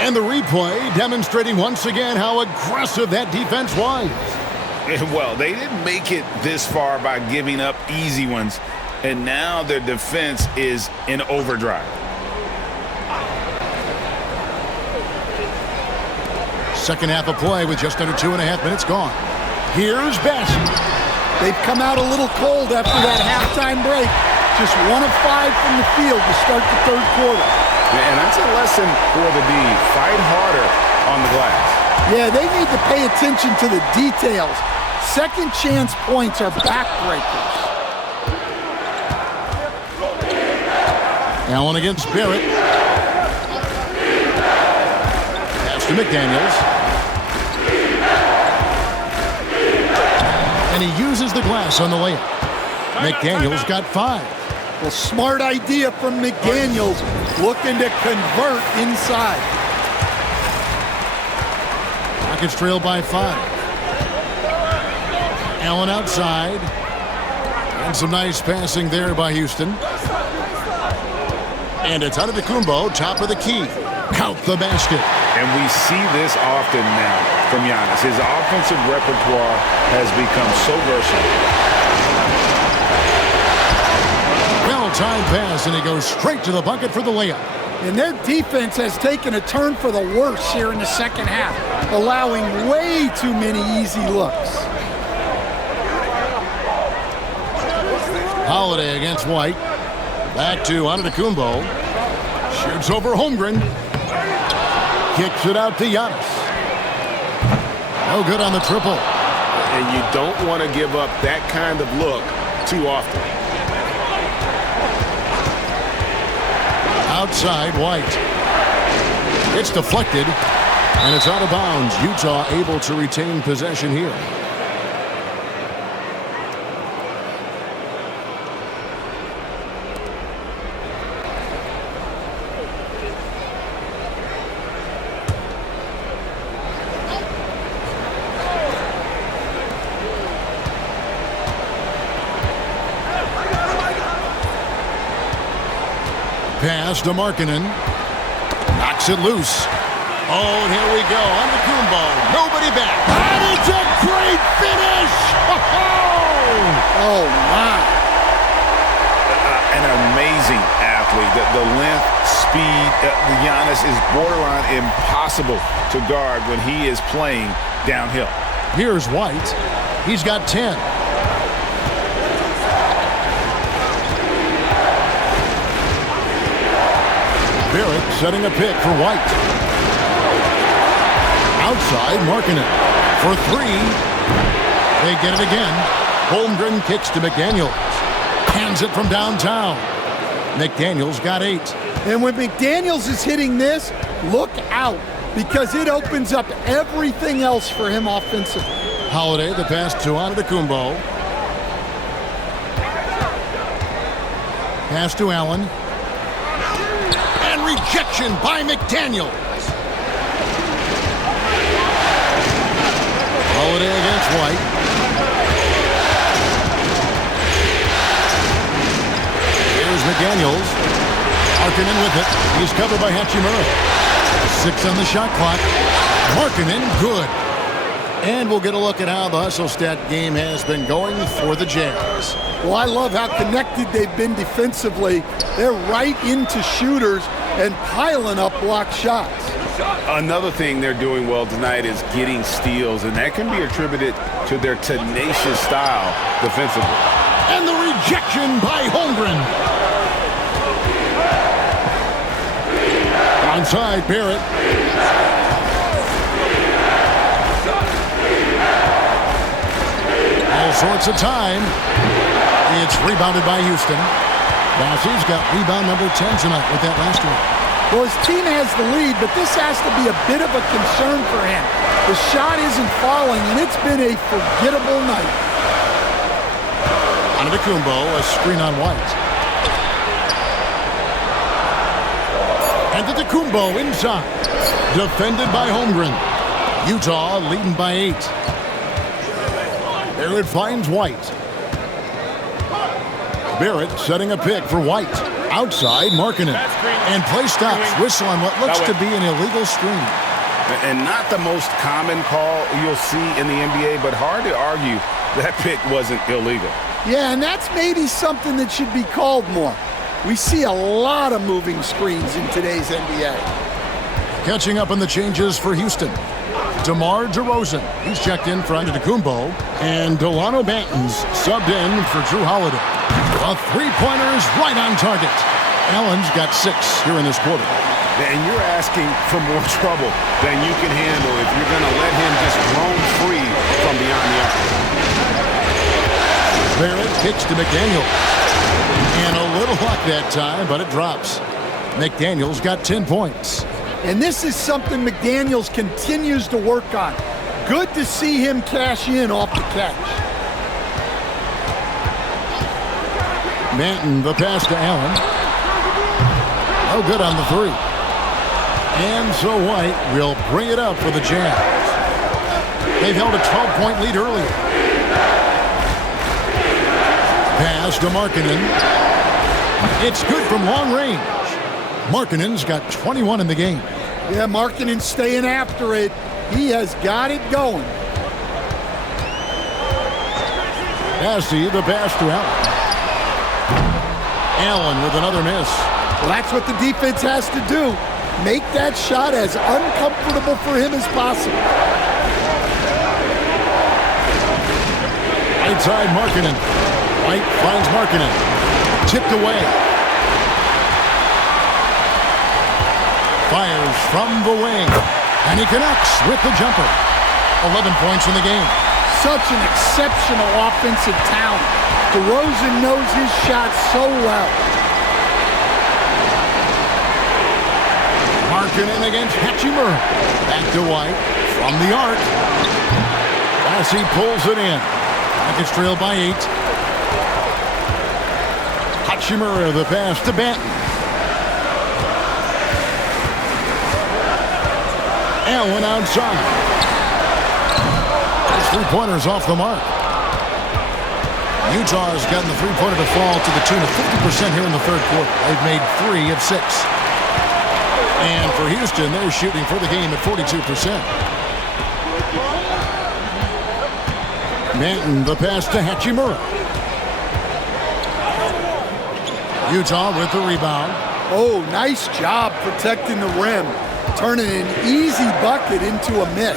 And the replay demonstrating once again how aggressive that defense was. Well, they didn't make it this far by giving up easy ones, and now their defense is in overdrive. Second half of play with just under 2.5 minutes gone. Here's Bassie. They've come out a little cold after that halftime break. Just 1 of 5 from the field to start the third quarter. And that's a lesson for the D. Fight harder on the glass. Yeah, they need to pay attention to the details. Second chance points are backbreakers. Allen against Barrett. Pass to McDaniels. And he uses the glass on the layup. McDaniels got 5. Well, smart idea from McDaniels, looking to convert inside. Rockets trail by 5. Allen outside. And some nice passing there by Houston. And it's Antetokounmpo, top of the key. Count the basket. And we see this often now from Giannis. His offensive repertoire has become so versatile. Well-timed pass, and he goes straight to the bucket for the layup. And their defense has taken a turn for the worse here in the second half, allowing way too many easy looks. Holiday against White. Back to Antetokounmpo. Shoots over Holmgren. Kicks it out to Giannis. No good on the triple. And you don't want to give up that kind of look too often. Outside, White. It's deflected, and it's out of bounds. Utah able to retain possession here. Pass to Markkanen. Knocks it loose. Oh, and here we go. Under Kumbo. Nobody back. And it's a great finish! Oh, my. An amazing athlete. The length, speed, Giannis is borderline impossible to guard when he is playing downhill. Here's White. He's got 10. Barrett setting a pick for White. Outside, Markkanen for three. They get it again. Holmgren kicks to McDaniels. Hands it from downtown. McDaniels got 8. And when McDaniels is hitting this, look out, because it opens up everything else for him offensively. Holiday, the pass to Antetokounmpo. Pass to Allen. And rejection by McDaniels. Holiday against White. Here's McDaniels. Markkanen with it. He's covered by Hachimura. 6 on the shot clock. Markkanen, good. And we'll get a look at how the hustle stat game has been going for the Jazz. Well, I love how connected they've been defensively. They're right into shooters and piling up block shots. Another thing they're doing well tonight is getting steals, and that can be attributed to their tenacious style defensively. And the rejection by Holmgren. Onside, Barrett. All sorts of time. It's rebounded by Houston. Bassey's got rebound number 10 tonight with that last one. Well, his team has the lead, but this has to be a bit of a concern for him. The shot isn't falling, and it's been a forgettable night. Antetokounmpo, a screen on White. Antetokounmpo inside. Defended by Holmgren. Utah leading by 8. Barrett finds White. Barrett setting a pick for White. Outside, Markkanen. And play stops. Whistle on what looks to be an illegal screen. And not the most common call you'll see in the NBA, but hard to argue that pick wasn't illegal. Yeah, and that's maybe something that should be called more. We see a lot of moving screens in today's NBA. Catching up on the changes for Houston. DeMar DeRozan, he's checked in for Antetokounmpo. And Delano Banton's subbed in for Drew Holiday. A three-pointer is right on target. Allen's got 6 here in this quarter. And you're asking for more trouble than you can handle if you're going to let him just roam free from beyond the arc. Barrett kicks to McDaniels. And a little luck that time, but it drops. McDaniels got 10 points. And this is something McDaniels continues to work on. Good to see him cash in off the catch. Banton, the pass to Allen. No good on the 3. And so White will bring it up for the Jazz. They've held a 12-point lead earlier. Pass to Markkanen. It's good from long range. Markkanen's got 21 in the game. Yeah, Markkanen staying after it. He has got it going. Bassey, the pass to Allen. Allen with another miss. Well, that's what the defense has to do. Make that shot as uncomfortable for him as possible. Right side, Markkanen. White finds Markkanen. Tipped away. Fires from the wing. And he connects with the jumper. 11 points in the game. Such an exceptional offensive talent. DeRozan knows his shot so well. Markkanen against Hachimura. Back to White from the arc. Bassey pulls it in. Rockets trail by 8. Hachimura the pass to Banton. Allen outside. His three-pointers off the mark. Utah's gotten the three-pointer to fall to the tune of 50% here in the third quarter. They've made 3 of 6. And for Houston, they're shooting for the game at 42%. Manton, the pass to Hachimura. Utah with the rebound. Oh, nice job protecting the rim. Turning an easy bucket into a miss.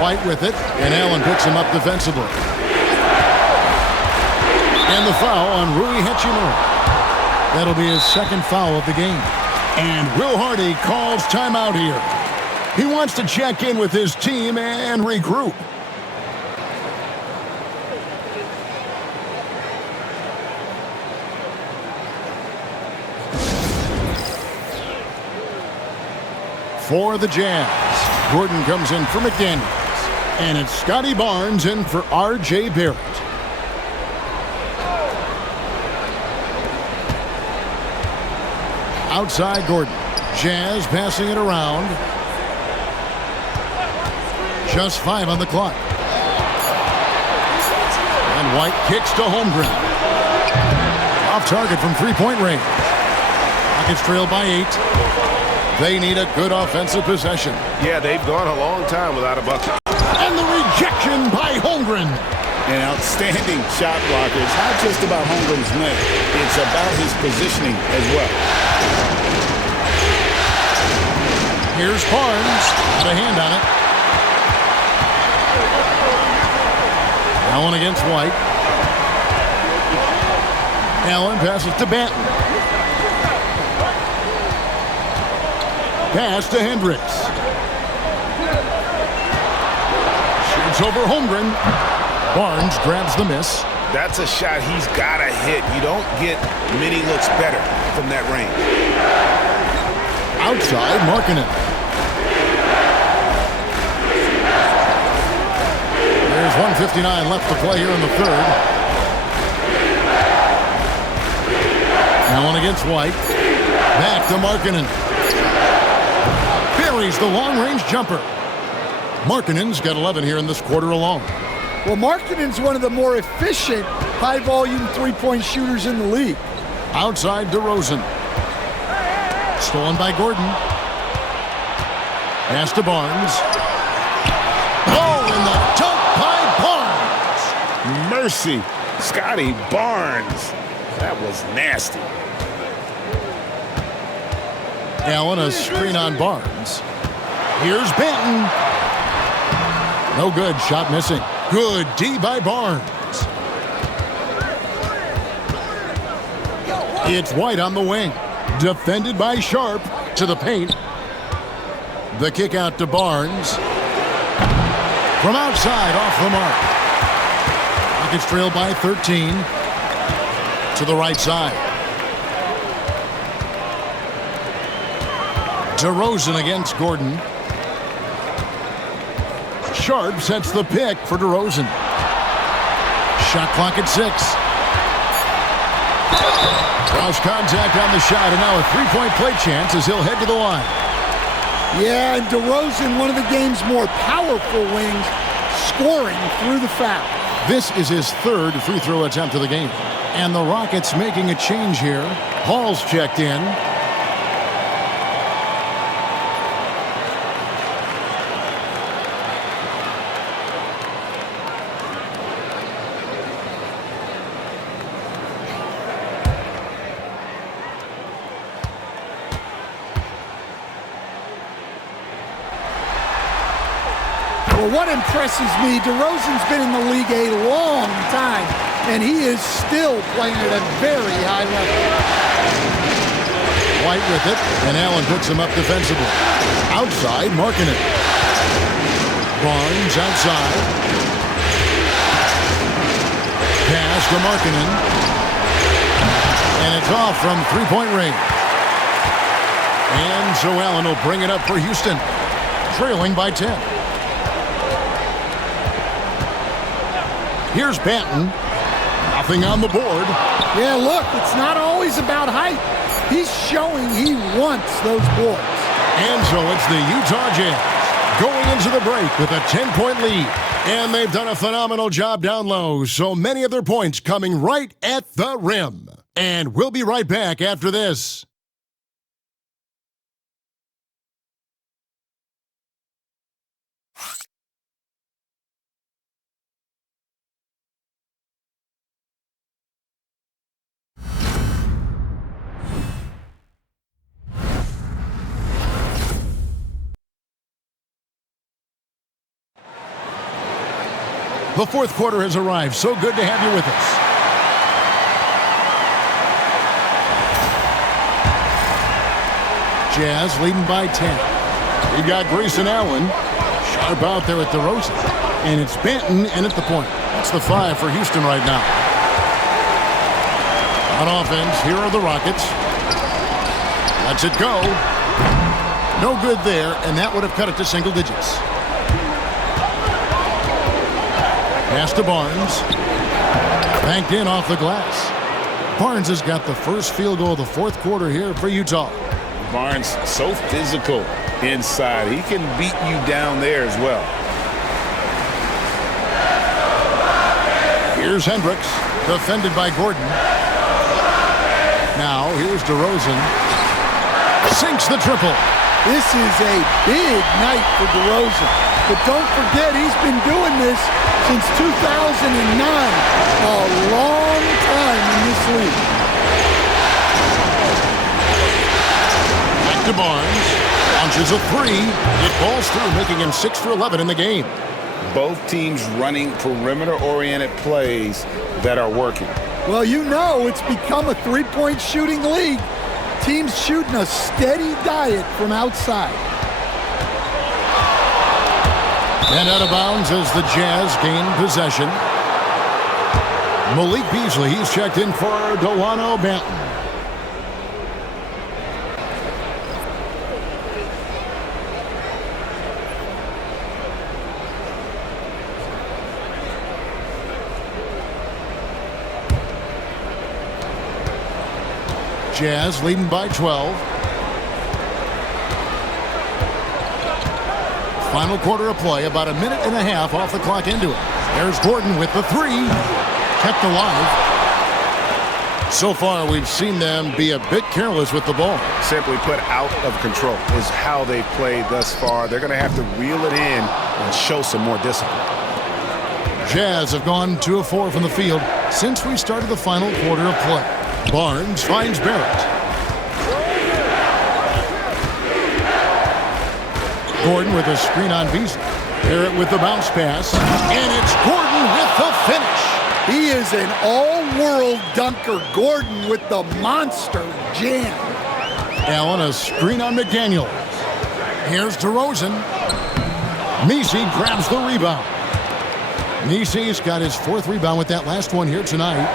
White with it, and Allen picks him up defensively. And the foul on Rui Hachimura. That'll be his second foul of the game. And Will Hardy calls timeout here. He wants to check in with his team and regroup. For the Jazz, Gordon comes in for McDaniels. And it's Scotty Barnes in for R.J. Barrett. Outside Gordon. Jazz passing it around. Just 5 on the clock. And White kicks to Holmgren. Off target from three-point range. Rockets trail by 8. They need a good offensive possession. Yeah, they've gone a long time without a bucket. And the rejection by Holmgren. An outstanding shot blocker. It's not just about Holmgren's length. It's about his positioning as well. Here's Barnes. Got a hand on it. Allen against White. Allen passes to Banton. Pass to Hendricks. Shoots over Holmgren. Barnes grabs the miss. That's a shot he's got to hit. You don't get many looks better from that range. Outside, Markkanen. There's 1:59 left to play here in the third. Allen against White. Back to Markkanen. Buries the long-range jumper. Markkanen's got 11 here in this quarter alone. Well, Markkanen's one of the more efficient, high-volume three-point shooters in the league. Outside DeRozan. Stolen by Gordon. Pass to Barnes. Oh, and the dunk by Barnes. Mercy. Scotty Barnes. That was nasty. Allen, a screen on Barnes. Here's Banton. No good. Shot missing. Good D by Barnes. It's White on the wing. Defended by Sharp to the paint. The kick out to Barnes. From outside, off the mark. Rockets trail by 13. To the right side. DeRozan against Gordon. Sharp sets the pick for DeRozan. Shot clock at 6. Cross contact on the shot, and now a three-point play chance as he'll head to the line. Yeah, and DeRozan, one of the game's more powerful wings, scoring through the foul. This is his third free throw attempt of the game. And the Rockets making a change here. Hall's checked in. Well, what impresses me, DeRozan's been in the league a long time, and he is still playing at a very high level. White with it, and Allen picks him up defensively. Outside, Markkanen. Barnes outside. Pass to Markkanen. And it's off from three-point range. And so Allen will bring it up for Houston, trailing by 10. Here's Banton. Nothing on the board. Yeah, look, it's not always about height. He's showing he wants those boards. And so it's the Utah Jazz going into the break with a 10-point lead. And they've done a phenomenal job down low, so many of their points coming right at the rim. And we'll be right back after this. The fourth quarter has arrived. So good to have you with us. Jazz leading by 10. We've got Grayson Allen. Sharp out there at DeRozan. And it's Benton in at the point. That's the 5 for Houston right now. On offense, here are the Rockets. Lets it go. No good there, and that would have cut it to single digits. Pass to Barnes. Banked in off the glass. Barnes has got the first field goal of the fourth quarter here for Utah. Barnes, so physical inside. He can beat you down there as well. Here's Hendricks, defended by Gordon. Now, here's DeRozan. Sinks the triple. This is a big night for DeRozan. But don't forget, he's been doing this since 2009. A long time in this league. Back to Barnes. Launches a 3. It falls through, making him 6 for 11 in the game. Both teams running perimeter-oriented plays that are working. Well, you know it's become a three-point shooting league. Teams shooting a steady diet from outside. And out of bounds as the Jazz gain possession. Malik Beasley, he's checked in for Delano Banton. Jazz leading by 12. Final quarter of play, about a minute and a half off the clock into it. There's Gordon with the 3. Kept alive. So far, we've seen them be a bit careless with the ball. Simply put, out of control is how they've played thus far. They're going to have to reel it in and show some more discipline. Jazz have gone 2 of 4 from the field since we started the final quarter of play. Barnes finds Barrett. Gordon with a screen on Beasley. Barrett with the bounce pass. And it's Gordon with the finish. He is an all-world dunker. Gordon with the monster jam. Allen a screen on McDaniel. Here's DeRozan. Messi grabs the rebound. Messi's got his 4th rebound with that last one here tonight.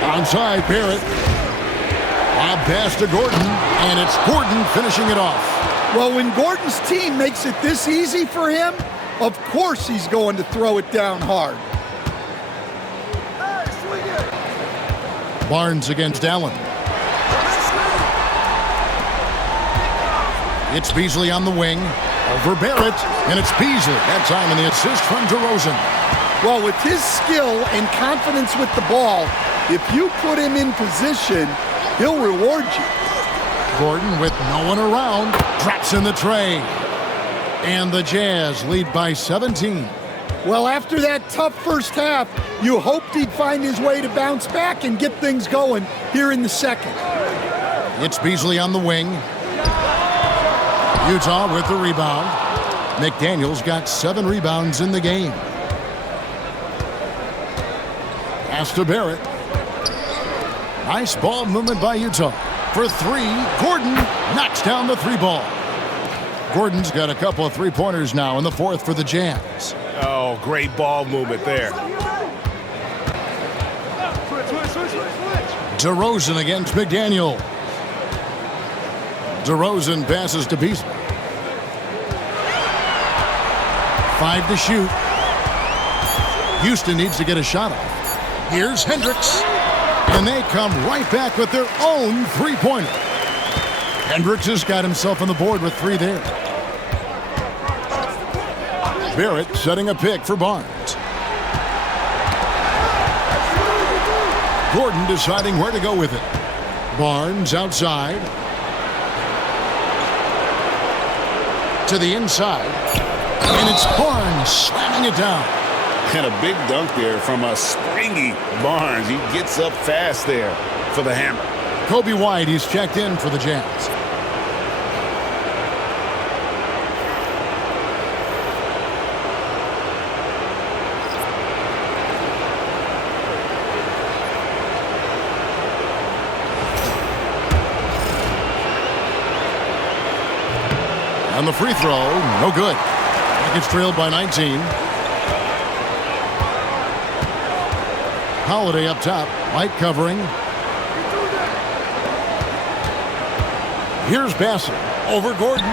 Onside, Barrett. Lob pass to Gordon, and it's Gordon finishing it off. Well, when Gordon's team makes it this easy for him, of course he's going to throw it down hard. Barnes against Allen. It's Beasley on the wing. Over Barrett, and it's Beasley. That time in the assist from DeRozan. Well, with his skill and confidence with the ball, if you put him in position, he'll reward you. Gordon with no one around, drops in the tray. And the Jazz lead by 17. Well, after that tough first half, you hoped he'd find his way to bounce back and get things going here in the second. It's Beasley on the wing. Utah with the rebound. McDaniel's got 7 rebounds in the game. Pass to Barrett. Nice ball movement by Utah. For 3, Gordon knocks down the 3 ball. Gordon's got a couple of 3-pointers now in the 4th for the Jazz. Oh, great ball movement there. DeRozan against McDaniel. DeRozan passes to Beasley. 5 to shoot. Houston needs to get a shot off. Here's Hendricks. And they come right back with their own 3-pointer. Hendricks has got himself on the board with 3 there. Barrett setting a pick for Barnes. Gordon deciding where to go with it. Barnes outside. To the inside. And it's Barnes slamming it down. And a big dunk there from a springy Barnes. He gets up fast there for the hammer. Kobe White, he's checked in for the Jazz. On the free throw, no good. Rockets trailed by 19. Holiday up top, White covering. Here's Bassett over Gordon.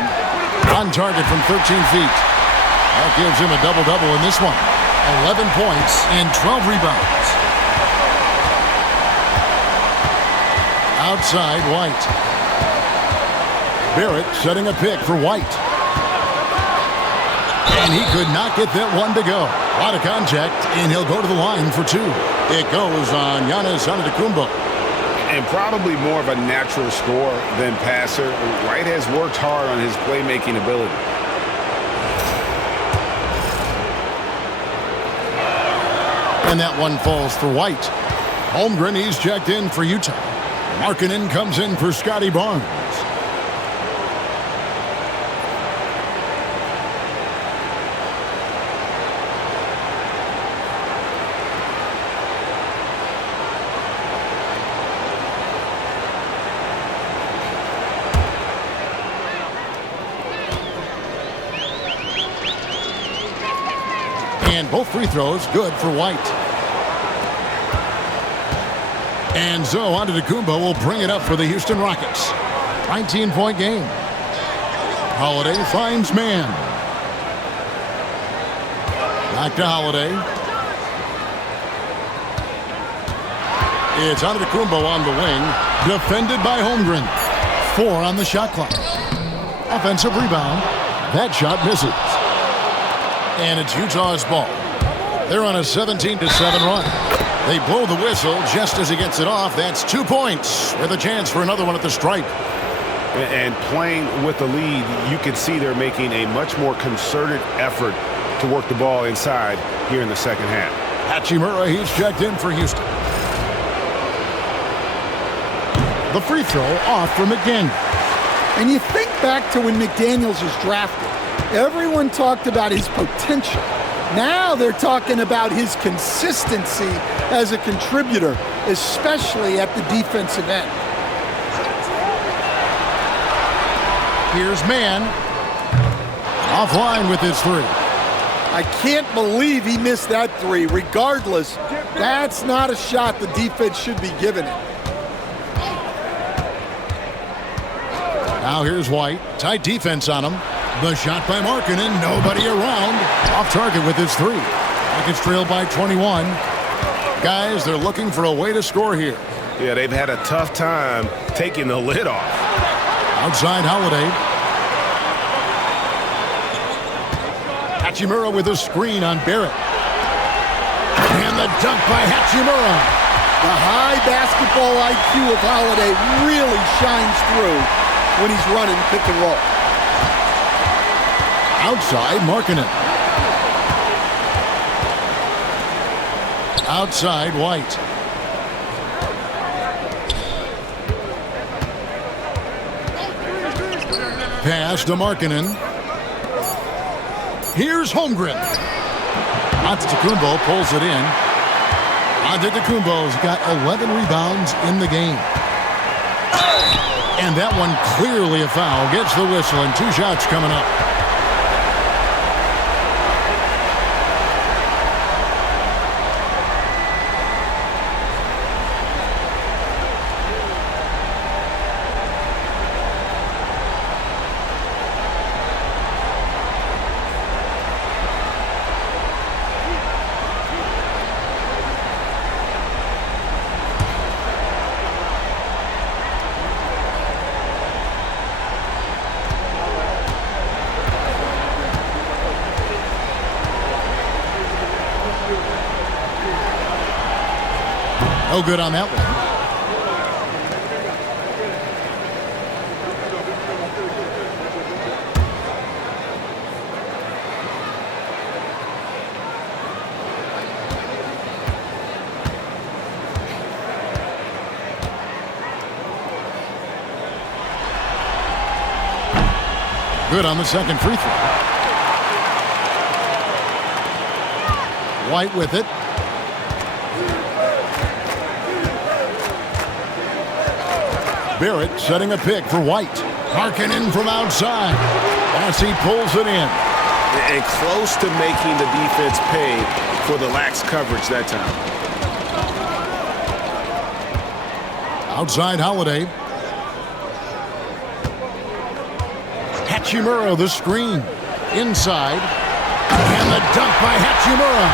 On target from 13 feet. That gives him a double-double in this one. 11 points and 12 rebounds. Outside, White. Barrett setting a pick for White. And he could not get that one to go. A lot of contact, and he'll go to the line for two. It goes on Giannis Antetokounmpo. And probably more of a natural scorer than passer. White has worked hard on his playmaking ability. And that one falls for White. Holmgren, he's checked in for Utah. Markkanen comes in for Scotty Barnes. And both free throws good for White. And so Antetokounmpo will bring it up for the Houston Rockets. 19-point game. Holiday finds man. Back to Holiday. It's Antetokounmpo on the wing. Defended by Holmgren. 4 on the shot clock. Offensive rebound. That shot misses. And it's Utah's ball. They're on a 17-7 run. They blow the whistle just as he gets it off. That's 2 points with a chance for another one at the stripe. And playing with the lead, you can see they're making a much more concerted effort to work the ball inside here in the second half. Hachimura, he's checked in for Houston. The free throw off for McDaniel. And you think back to when McDaniels was drafted. Everyone talked about his potential. Now they're talking about his consistency as a contributor, especially at the defensive end. Here's Mann. Offline with his three. I can't believe he missed that three. Regardless, that's not a shot the defense should be giving it. Now here's White. Tight defense on him. The shot by Markkanen, nobody around. Off target with his three. Rockets trailed by 21. Guys, they're looking for a way to score here. Yeah, they've had a tough time taking the lid off. Outside Holiday. Hachimura with a screen on Barrett. And the dunk by Hachimura. The high basketball IQ of Holiday really shines through when he's running pick and roll. Outside, Markkanen. Outside, White. Pass to Markkanen. Here's Holmgren. Antetokounmpo pulls it in. Antetokounmpo's got 11 rebounds in the game. And that one clearly a foul. Gets the whistle and 2 shots coming up. No good on that one. Good on the second free throw. White with it. Barrett setting a pick for White. Markkanen from outside. As he pulls it in. And close to making the defense pay for the lax coverage that time. Outside Holiday. Hachimura the screen. Inside. And the dunk by Hachimura.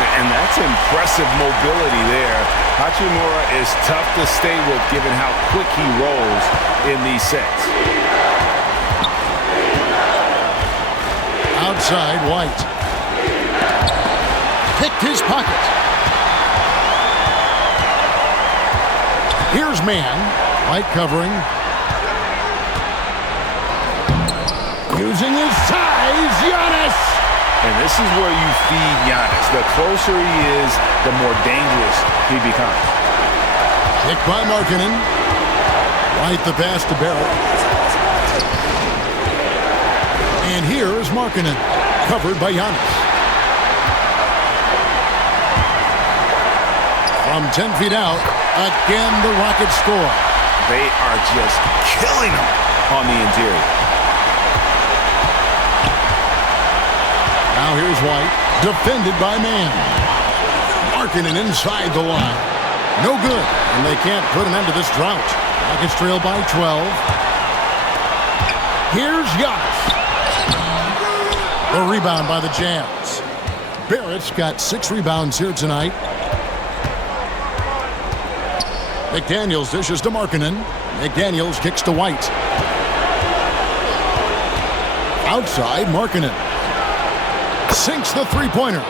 And that's impressive mobility there. Hachimura is tough to stay with given how quick he rolls in these sets. Outside White. Picked his pocket. Here's man. White covering. Using his size, Giannis. And this is where you feed Giannis. The closer he is, the more dangerous he becomes. Picked by Markkanen. White the pass to Barrett. And here's Markkanen. Covered by Giannis. From 10 feet out, again the Rockets score. They are just killing him on the interior. Now here's White, defended by man. Markkanen inside the line. No good, and they can't put an end to this drought. Rockets trail by 12. Here's Giannis. The rebound by the Jazz. Barrett's got 6 rebounds here tonight. McDaniels dishes to Markkanen. McDaniels kicks to White. Outside, Markkanen. Sinks the three-pointer.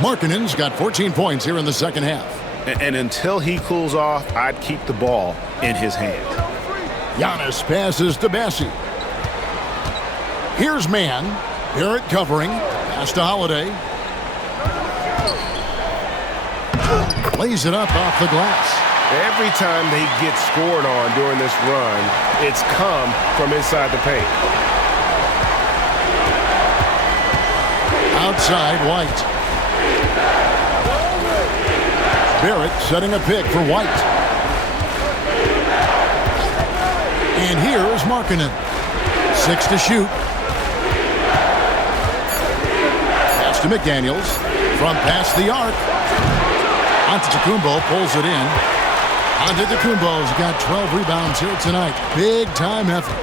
Markkanen's got 14 points here in the second half. And until he cools off, I'd keep the ball in his hands. Giannis passes to Bassi. Here's man. Barrett covering. Pass to Holiday. Lays it up off the glass. Every time they get scored on during this run, it's come from inside the paint. Outside White. Barrett setting a pick for White. And here's Markkanen. 6 to shoot. Pass to McDaniels. From past the arc. Antetokounmpo pulls it in. Antetokounmpo's got 12 rebounds here tonight. Big time effort.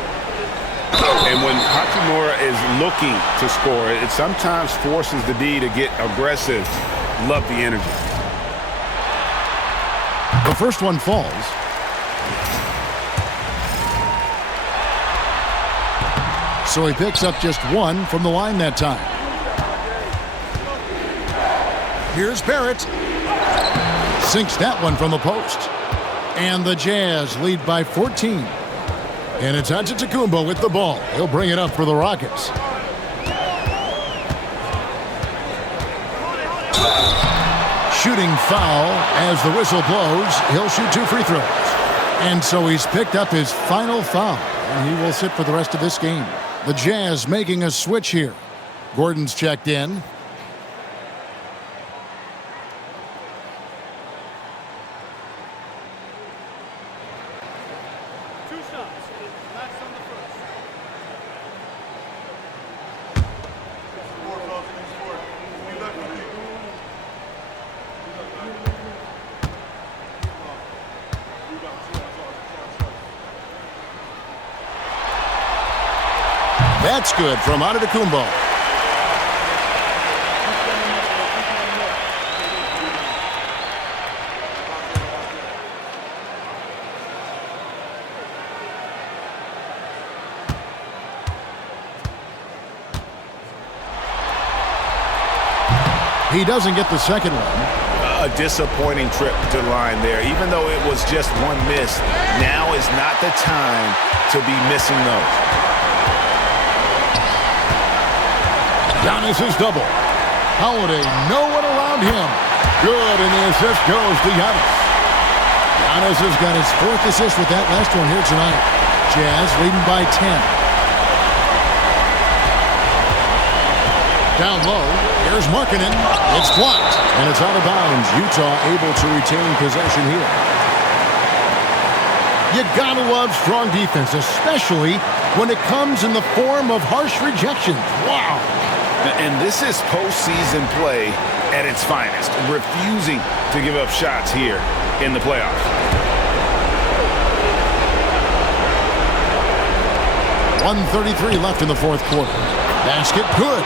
And when Hachimura is looking to score, it sometimes forces the D to get aggressive. Love the energy. The first one falls. So he picks up just 1 from the line that time. Here's Barrett. Sinks that one from the post. And the Jazz lead by 14. And it's Antetokounmpo with the ball. He'll bring it up for the Rockets. Shooting foul as the whistle blows. He'll shoot 2 free throws. And so he's picked up his final foul. And he will sit for the rest of this game. The Jazz making a switch here. Gordon's checked in. That's good from Antetokounmpo. He doesn't get the second one. a disappointing trip to the line there. Even though it was just one miss, now is not the time to be missing those. Giannis is double. Holiday, no one around him. Good, and the assist goes to Giannis. Giannis has got his 4th assist with that last one here tonight. Jazz leading by 10. Down low, here's Markkanen. It's blocked, and it's out of bounds. Utah able to retain possession here. You gotta love strong defense, especially when it comes in the form of harsh rejections. Wow. And this is postseason play at its finest, refusing to give up shots here in the playoffs. 1:33 left in the 4th quarter. Basket good.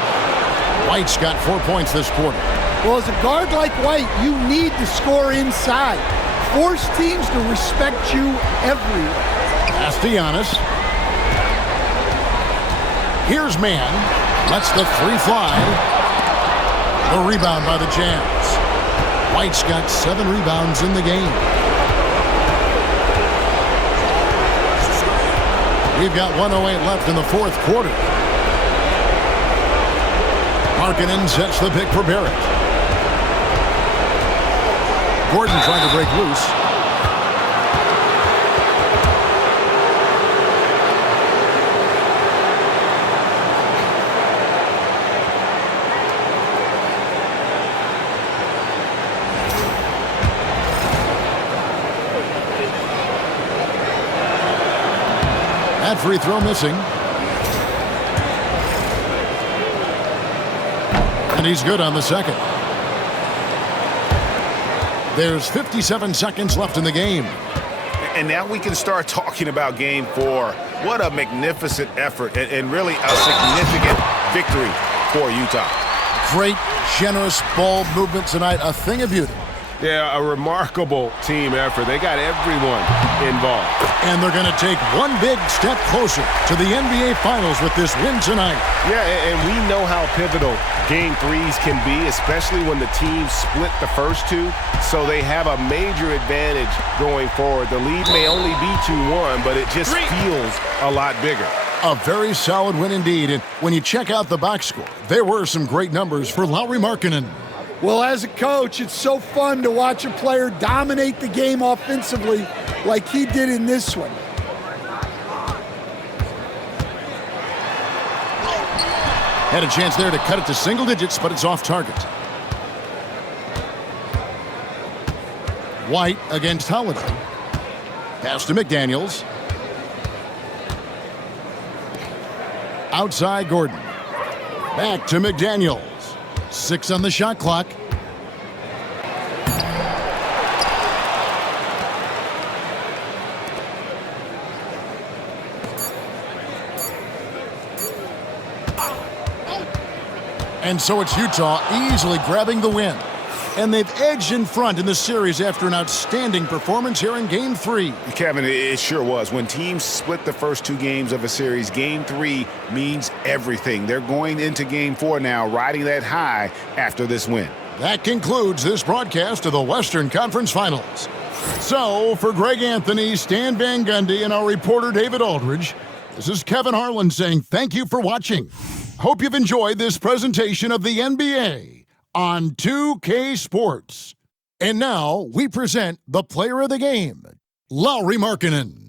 White's got 4 points this quarter. Well, as a guard like White, you need to score inside. Force teams to respect you everywhere. Pass to Giannis. Here's Mann. Lets the 3 fly. The rebound by the Jazz. White's got 7 rebounds in the game. We've got 1:08 left in the 4th quarter. Markkanen sets the pick for Barrett. Gordon trying to break loose. That free throw missing. And he's good on the second. There's 57 seconds left in the game. And now we can start talking about Game 4. What a magnificent effort and really a significant victory for Utah. Great, generous ball movement tonight. A thing of beauty. Yeah, a remarkable team effort. They got everyone involved. And they're going to take one big step closer to the NBA Finals with this win tonight. Yeah, and we know how pivotal Game 3s can be, especially when the teams split the first 2. So they have a major advantage going forward. The lead may only be 2-1, but it just feels a lot bigger. A very solid win indeed. And when you check out the box score, there were some great numbers for Lauri Markkanen. Well, as a coach, it's so fun to watch a player dominate the game offensively like he did in this one. Had a chance there to cut it to single digits, but it's off target. White against Holiday. Pass to McDaniels. Outside Gordon. Back to McDaniels. 6 on the shot clock. And so it's Utah easily grabbing the win. And they've edged in front in the series after an outstanding performance here in Game 3. Kevin, it sure was. When teams split the first 2 games of a series, Game 3 means everything. They're going into Game 4 now, riding that high after this win. That concludes this broadcast of the Western Conference Finals. So, for Greg Anthony, Stan Van Gundy, and our reporter David Aldridge, this is Kevin Harlan saying thank you for watching. Hope you've enjoyed this presentation of the NBA on 2K Sports. And now we present the player of the game, Lauri Markkanen.